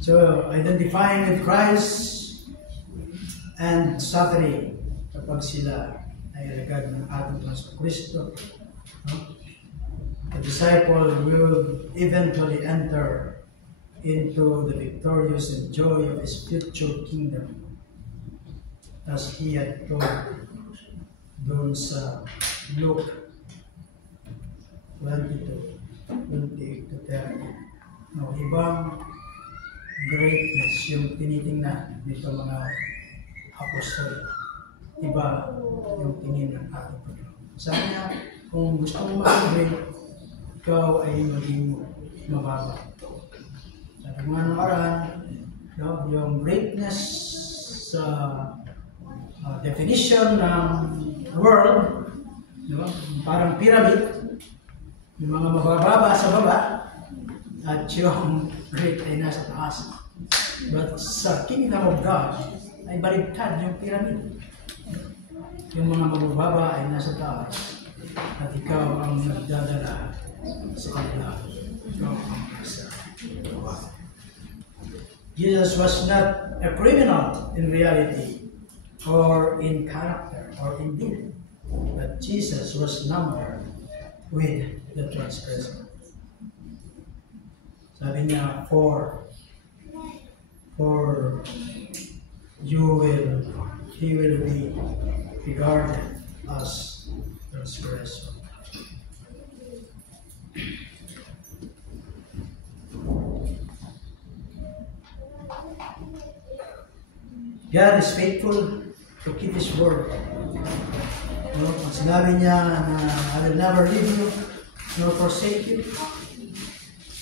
So, identifying with Christ and suffering kapag sila ay alagad ng ating Panginoon Kristo, the disciple will eventually enter into the victorious and joy of his future kingdom, as he had told doon sa Luke 22:28-30. No, ibang greatness yung tinitingnan dito mga apostol. Iba yung tingin ng ating Panginoon. Sabi niya, kung gusto mong mag-great, ikaw ay maging mababa. Sabi mga nakaraan, no, yung greatness sa definition ng world, no, parang pyramid, yung mga mabababa sa baba, at yung great ay nasa taas. But sa kingdom of God, ay baligtad yung pyramid. Yung mga mabababa ay nasa taas, at ikaw ang nagdadala sa kanila. Ikaw ang nasa baba. Jesus was not a criminal in reality, or in character, or in deed. But Jesus was numbered with the transgressor. Sabi niya, for he will be regarded as transgressor. God is faithful to keep His word. No? Pag sinabi niya na I will never leave you nor forsake you,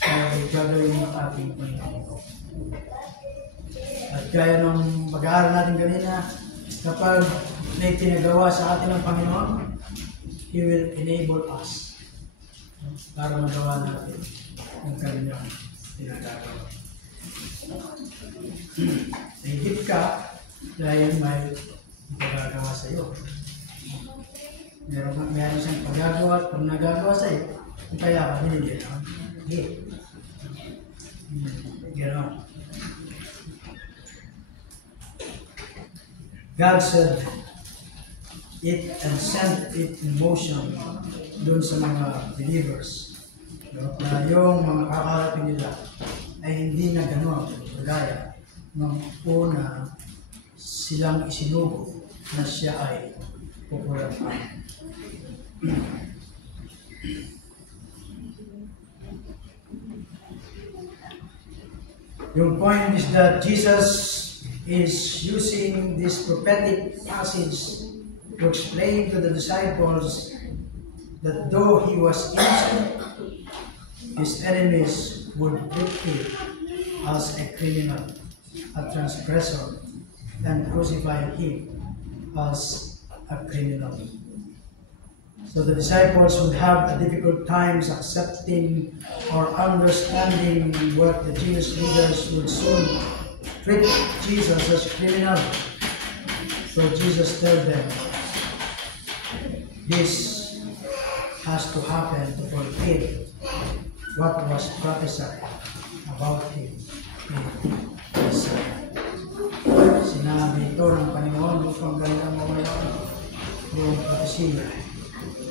ay gagawin ng ating Panginoon. At gaya ng pag-aaral natin kanina, kapag may tinagawa sa atin ng Panginoon, He will enable us para magawa natin ang kanyang tinagagawa. Nahigit ka dahil may pagagawa sa iyo. Meron siyang pagagawa at pag nagagawa sa iyo, kaya ka binigyan ng gift. Gano'n. God said it and sent it in motion doon sa mga believers. Na yung mga kakalapin nila ay hindi na gano'n kagaya nung una silang isinugo na siya ay pupulatan. Yung point is that Jesus is using this prophetic passage to explain to the disciples that though he was innocent, his enemies would treat him as a criminal, a transgressor, and crucify him as a criminal. So the disciples would have a difficult times accepting or understanding what the Jewish leaders would soon treat Jesus as criminal. So Jesus told them, this has to happen to fulfill what was prophesied about him in Isaiah. Sinabi ito ng Panginoon upang kanilang mawala yung propesiya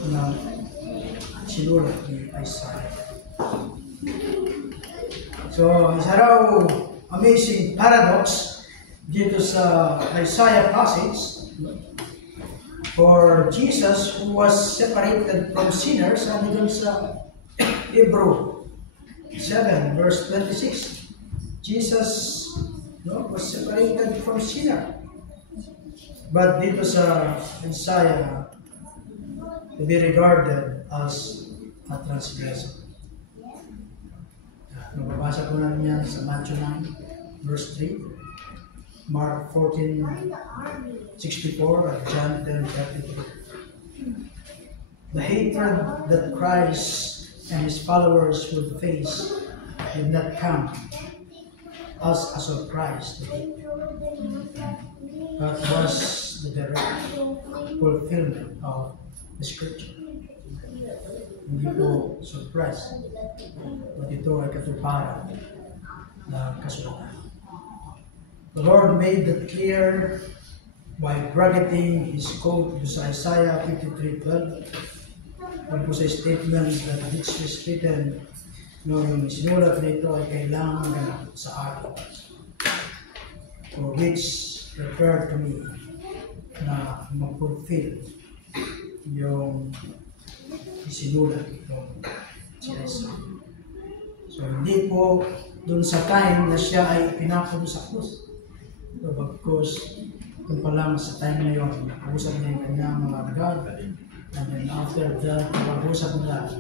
ng sinulat ni Isaiah. So, isa raw amazing paradox dito sa Isaiah passage. For Jesus, who was separated from sinners, and dun sa Hebrew 7 verse 26, Jesus was separated from sinner. But dito sa Isaiah, to be regarded as a transgressor. Mababasa ko namin yan sa Matthew 9 verse 3, Mark 14:64, at John 10:33. The hatred that Christ and his followers would face did not come as a surprise to him, but was the direct fulfillment of the scripture. Hindi po surprise, but ito ay katuparan ng kasulatan. The Lord made that clear by bracketing his quote sa Isaiah 53:12. Ang po sa statement that which is written No, yung sinulat nito ay kailangan ganap sa akin. For which referred to me na mag-fulfill yung isinulat ng Jesus. So, hindi po dun sa time na siya ay pinapalo sa krus. So, bagkus, kung pa lang sa time na yun, nakausap niya yung kanyang mga alagad. And then after that, pag-usap nila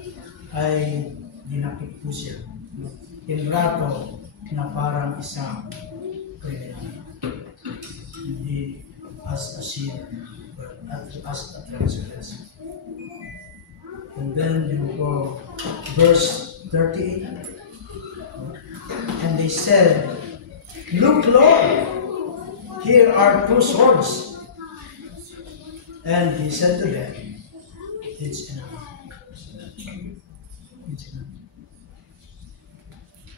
ay dinapit po siya. Tinrato na parang isang kriminal. Hindi as a sinner, but as a transgressor. And then you go verse 38. And they said, "Look, Lord, here are 2 swords." And he said to them, "It's enough." It's enough.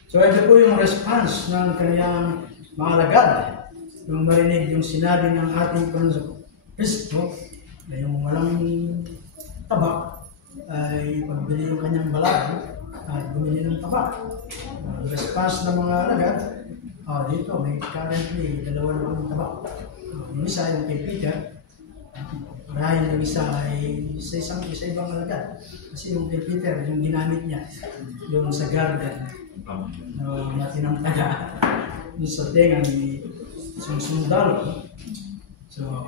So ito po yung response ng kanyang mga alagad. Yung marinig yung sinabi ng ating Kristo na yung walang tabak ay pagbili yung kanyang balay at bumili ng tabak. Response ng mga alagad, dito may currently 2 ng tabak. Yung isa yung kay Peter, marahil yung isa ay sa ibang alagad. Kasi yung kay Peter, yung ginamit niya, yung sa garden, na tinamtaga, yung sa tenga ni sundalo. So,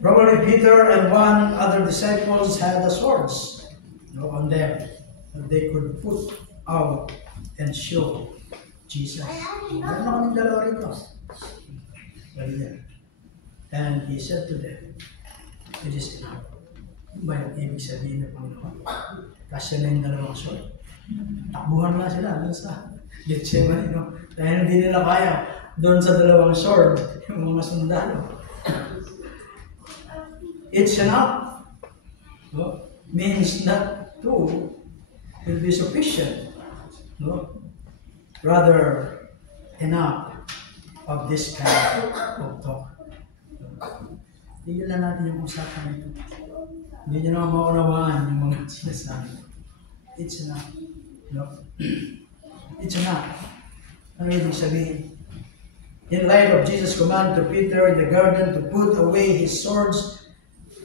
probably Peter and 1 other disciples had the swords on them that they could put out and show Jesus. Meron na kaming 2 rito. And he said to them, "It is enough." Ba yung ibig sabihin ng Panginoon? Kasi na yung 2 sword. Takbuhan na sila doon sa Gethsemane, no? Dahil hindi nila kaya doon sa 2 sword, yung mga sundalo. It's enough. No? Means that 2 will be sufficient. No? Rather, enough of this kind of talk. Tigil na natin yung usapan nito. Hindi nyo naman maunawaan yung mga sinasabi. It's enough. No? It's enough. Ano ibig sabihin? In light of Jesus' command to Peter in the garden to put away his swords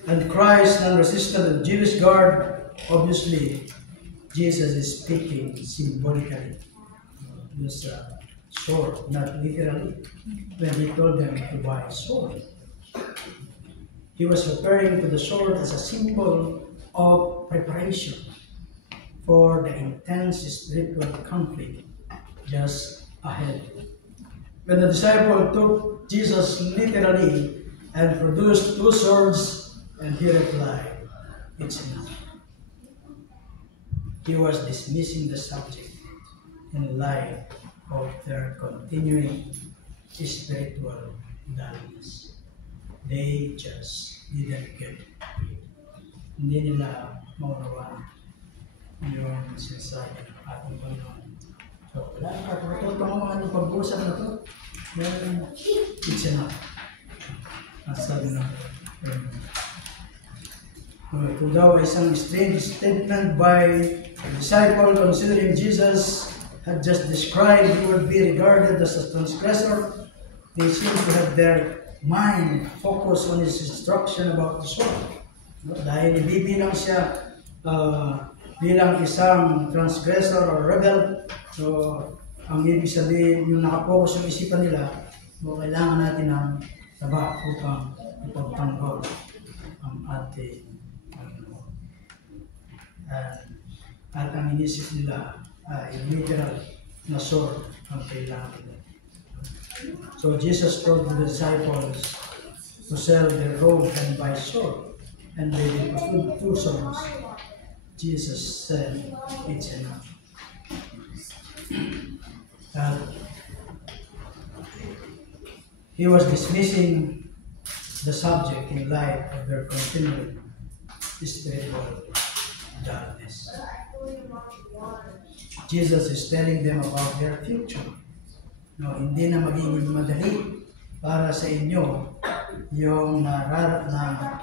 and Christ's non-resistant and Jewish guard, obviously, Jesus is speaking symbolically. This sword, not literally, when he told them to buy a sword. He was referring to the sword as a symbol of preparation for the intense spiritual conflict just ahead. When the disciple took Jesus literally and produced 2 swords, and he replied, "It's enough." He was dismissing the subject in light of their continuing spiritual darkness. They just didn't get it. Hindi nila maunawaan yung sinasabi ng ating Panginoon. So, wala ka. Kung mga ating pag-usap na ito, then it's enough. Sabi na. Kung daw isang strange statement by a disciple considering Jesus had just described he would be regarded as a transgressor, they seem to have their mind focused on his instruction about the sword. Dahil ibibilang siya bilang isang transgressor or rebel, so ang ibig sabihin, yung nakapokus yung isipan nila, kailangan natin ng taba upang ipagtanggol ang ating at ang inisip nila ay literal na sword ang kailangan nila. So Jesus told the disciples to sell their robe and buy sword, and they pursued 2 swords. Jesus said, "It's enough." He was dismissing the subject in light of their continuing spiritual darkness. Jesus is telling them about their future. No, hindi na magiging madali para sa inyo yung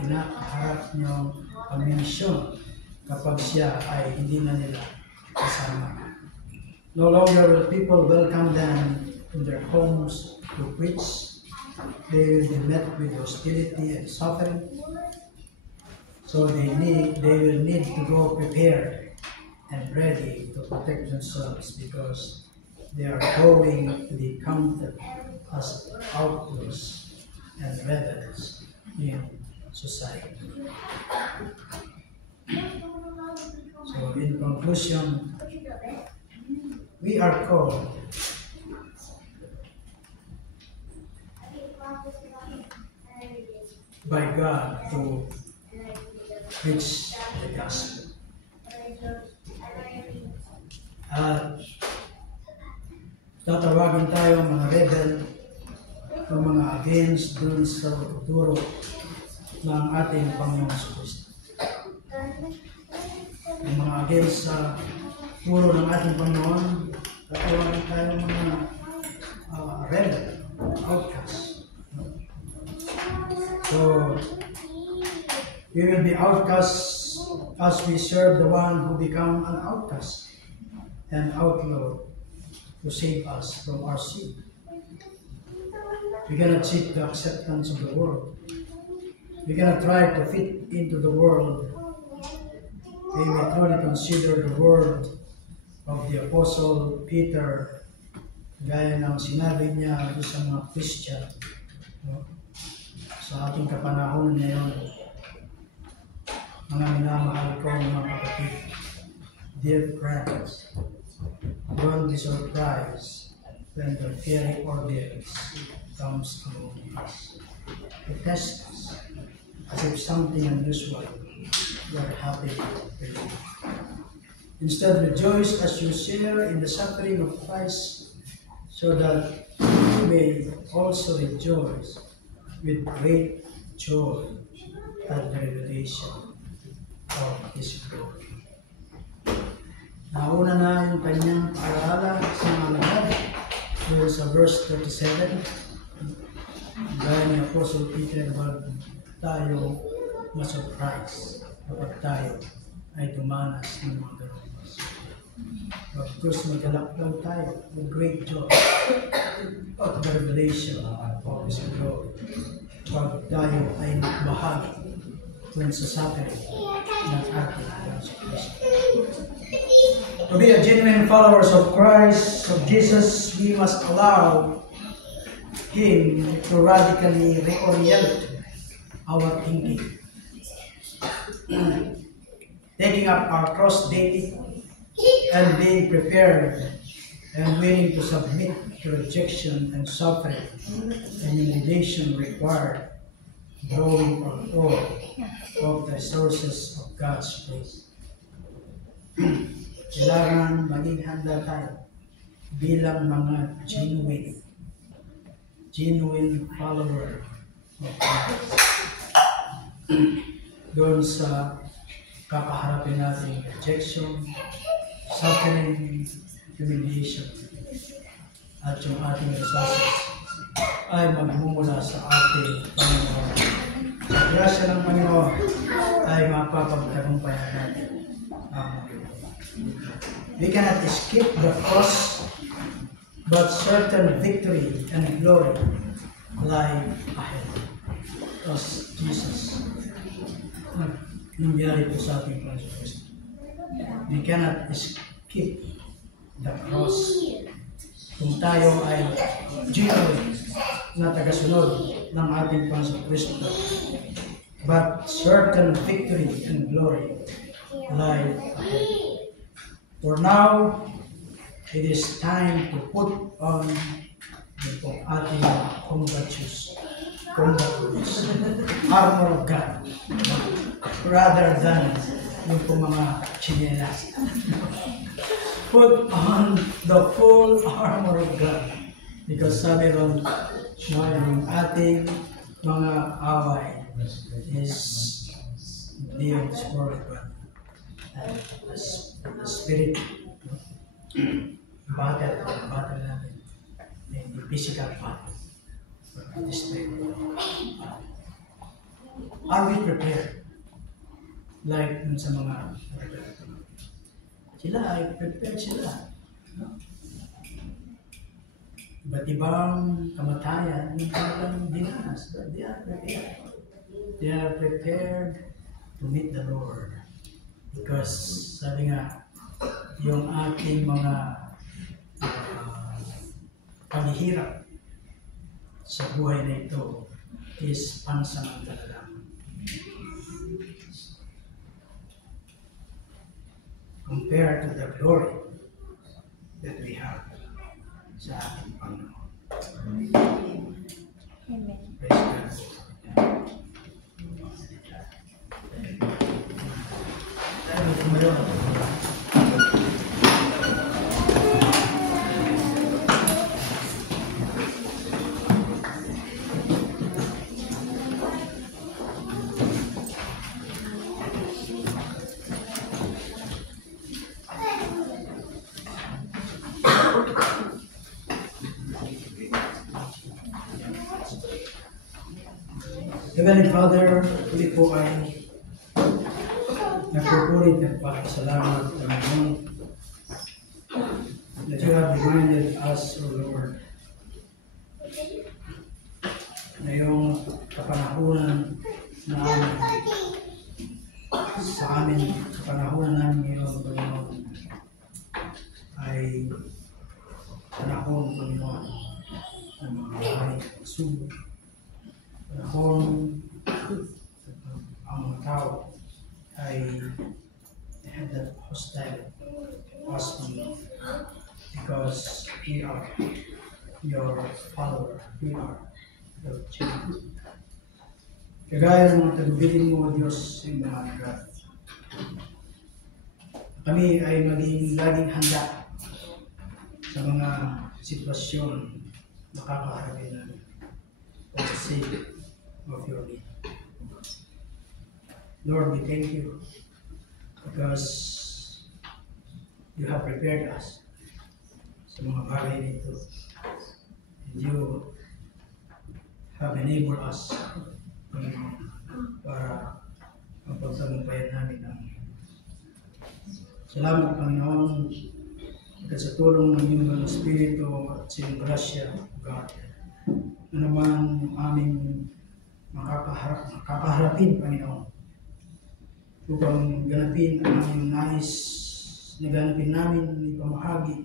kinakaharap niyong pagmimisyon kapag siya ay hindi na nila kasama. No longer will people welcome them in their homes to preach. They will be met with hostility and suffering. So they will need to go prepared and ready to protect themselves, because they are going to be counted as outlaws and rebels in society. So in conclusion, we are called by God to preach the gospel. At tatawagin tayo mga rebel, o mga against dun sa tuturo ng ating Panginoon Kristo. Yung mga against sa turo ng ating Panginoon, tatawagin tayo mga rebel, outcast. So, we will be outcasts as we serve the one who become an outcast and outlaw to save us from our sin. We cannot seek the acceptance of the world. We cannot try to fit into the world. We may truly consider the word of the Apostle Peter, gaya ng sinabi niya sa mga Christian, sa ating kapanahon ngayon. Mga minamahal ko mga kapatid, dear friends, don't be surprised when the fiery ordeals comes among us. It tests us as if something unusual were happening to you. Instead, rejoice as you share in the suffering of Christ, so that you may also rejoice with great joy at the revelation of His glory. Nauna na yung kanyang paaralan sa mga alagad sa verse 37. Gaya ni Apostle Peter, wag tayo ma-surprise kapag tayo ay dumanas ng mga ganun. Because magalak lang tayo with great joy of the revelation of His glory. Pag tayo ay bahagi dun sa suffering ng ating Panginoon. To be a genuine followers of Christ, of Jesus, we must allow Him to radically reorient our thinking. Taking up our cross daily and being prepared and willing to submit to rejection and suffering and humiliation required, drawing on all of the sources of God's grace. Kailangan maging handa tayo bilang mga genuine follower of Christ. Doon sa kakaharapin natin rejection, suffering, humiliation, at yung ating resources ay magmumula sa ating Panginoon. Sa grasya ng Panginoon ay mapapagtagumpayan natin ang We cannot escape the cross, but certain victory and glory lie ahead. As Jesus nangyari po sa ating Panginoon Kristo. We cannot escape the cross. Kung tayo ay genuine na tagasunod ng ating Panginoon Kristo, but certain victory and glory lie ahead. For now, it is time to put on the ating combat boots, armor of God, rather than yung mga chinelas. Put on the full armor of God, because sabi ron, yung ating mga away is hindi yung sport, but the spirit battle natin, the physical battle. Are we prepared? Like sa mga sila ay prepared sila. No? iba't ibang kamatayan ng kanilang dinanas. But they are prepared. They are prepared to meet the Lord. Because sabi nga, yung ating mga paghihirap sa buhay na ito is pansamantala lang. Compared to the glory that we have sa ating Panginoon. Amen. Praise God. Tayo tumayo. Heavenly Father, tuli po ay nagpupulit at pasalamat Panginoon that you have reminded us, O Lord, na yung kapanahunan na sa amin, kapanahunan namin ngayon, Panginoon, ay panahon, Panginoon, ng mga bahay, subok. Panahon ang mga tao ay had that hostile us because we are your follower, we are your children. Kagaya ng mga tagubilin mo, Diyos, yung mga God. Kami ay maging laging handa sa mga sitwasyon makakaharapin namin for the sake of your name. Lord, we thank you because you have prepared us sa mga bagay nito. And you have enabled us para mapagtagumpayan namin ang salamat, Panginoon, at sa tulong ng iyong Espiritu at sa iyong grasya, God, na naman yung aming makakaharapin, Panginoon, upang ganapin ang aming nais na ganapin namin ng pamahagi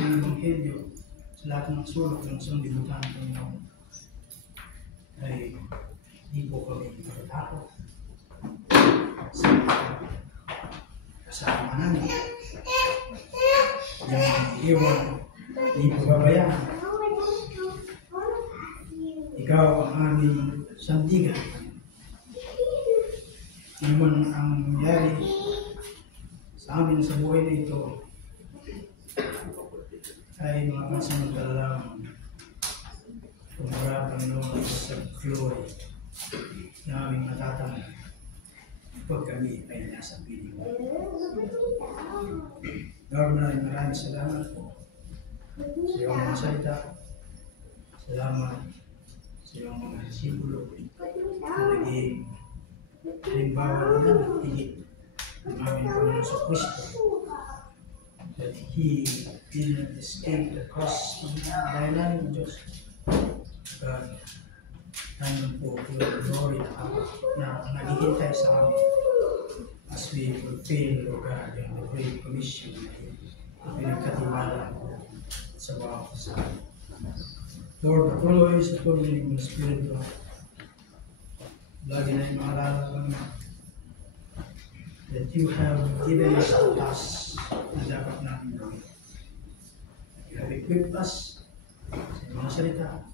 ng Ebanghelyo sa lahat ng sulok ng sanglibutan, Panginoon, ay di po kami matatakot sa kasama namin. Yung iwan, di po babayaan. Ikaw ang aming sandigan. Iwan ang nangyari sa amin sa buhay na ito ay mga pansamantala lang. Kumara, Panginoon, sa glory na aming matatanggap pag kami ay nasa piling mo. Lord, maraming salamat po sa iyong mga salita. Salamat sa iyong mga disipulo na naging halimbawa na higit ng aming Panginoon sa Kristo, that He did not escape the cross ng dahilan ng Diyos. God, namin po yung glory na naghihintay sa amin as we fulfill, O God, yung the great commission na pinagkatiwala sa bawat isa. Lord, patuloy sa tuloy ng Espiritu. Lagi na yung maalala kami that you have given us a task na dapat natin gawin. You have equipped us sa mga salita.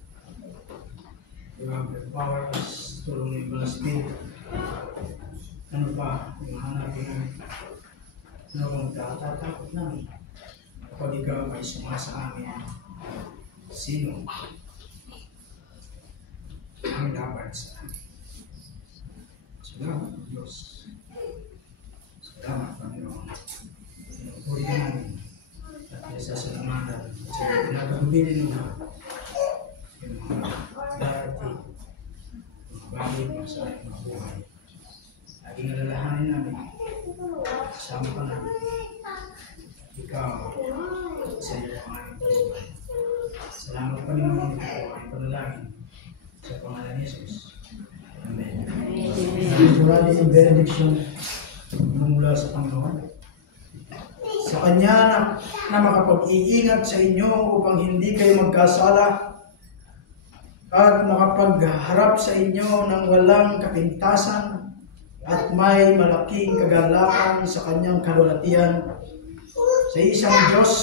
You have empowered us tulong ng mga Espiritu. Ano pa yung hanapin namin? Ano bang tatatakot namin? Kapag ikaw ay sumasa amin, sino ang dapat sa amin? Salamat, Diyos. Salamat, Panginoon. Pinupuri ka namin at pinasasalamatan sa pinagagabilin mo yung mga darating, mga bagay mo sa aking mga buhay. Laging alalahanin namin, kasama ka namin, ikaw sa iyo ang aming buhay. Salamat, Sa pangalan ni Jesus. Amen. Amen. Mula din yung benediction mula sa Panginoon. Sa Kanya na makapag-iingat sa inyo upang hindi kayo magkasala at makapagharap sa inyo ng walang kapintasan at may malaking kagalakan sa Kanyang kalwalatian sa isang Diyos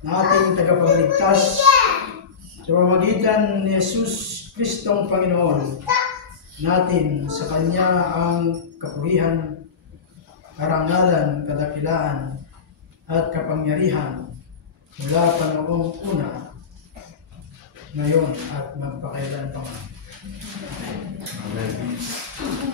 na ating tagapagligtas sa pamamagitan ni Jesus Kristong Panginoon natin. Sa Kanya ang kapurihan, karangalan, kadakilaan, at kapangyarihan mula panoong una, ngayon at magpakailan pa man. Amen.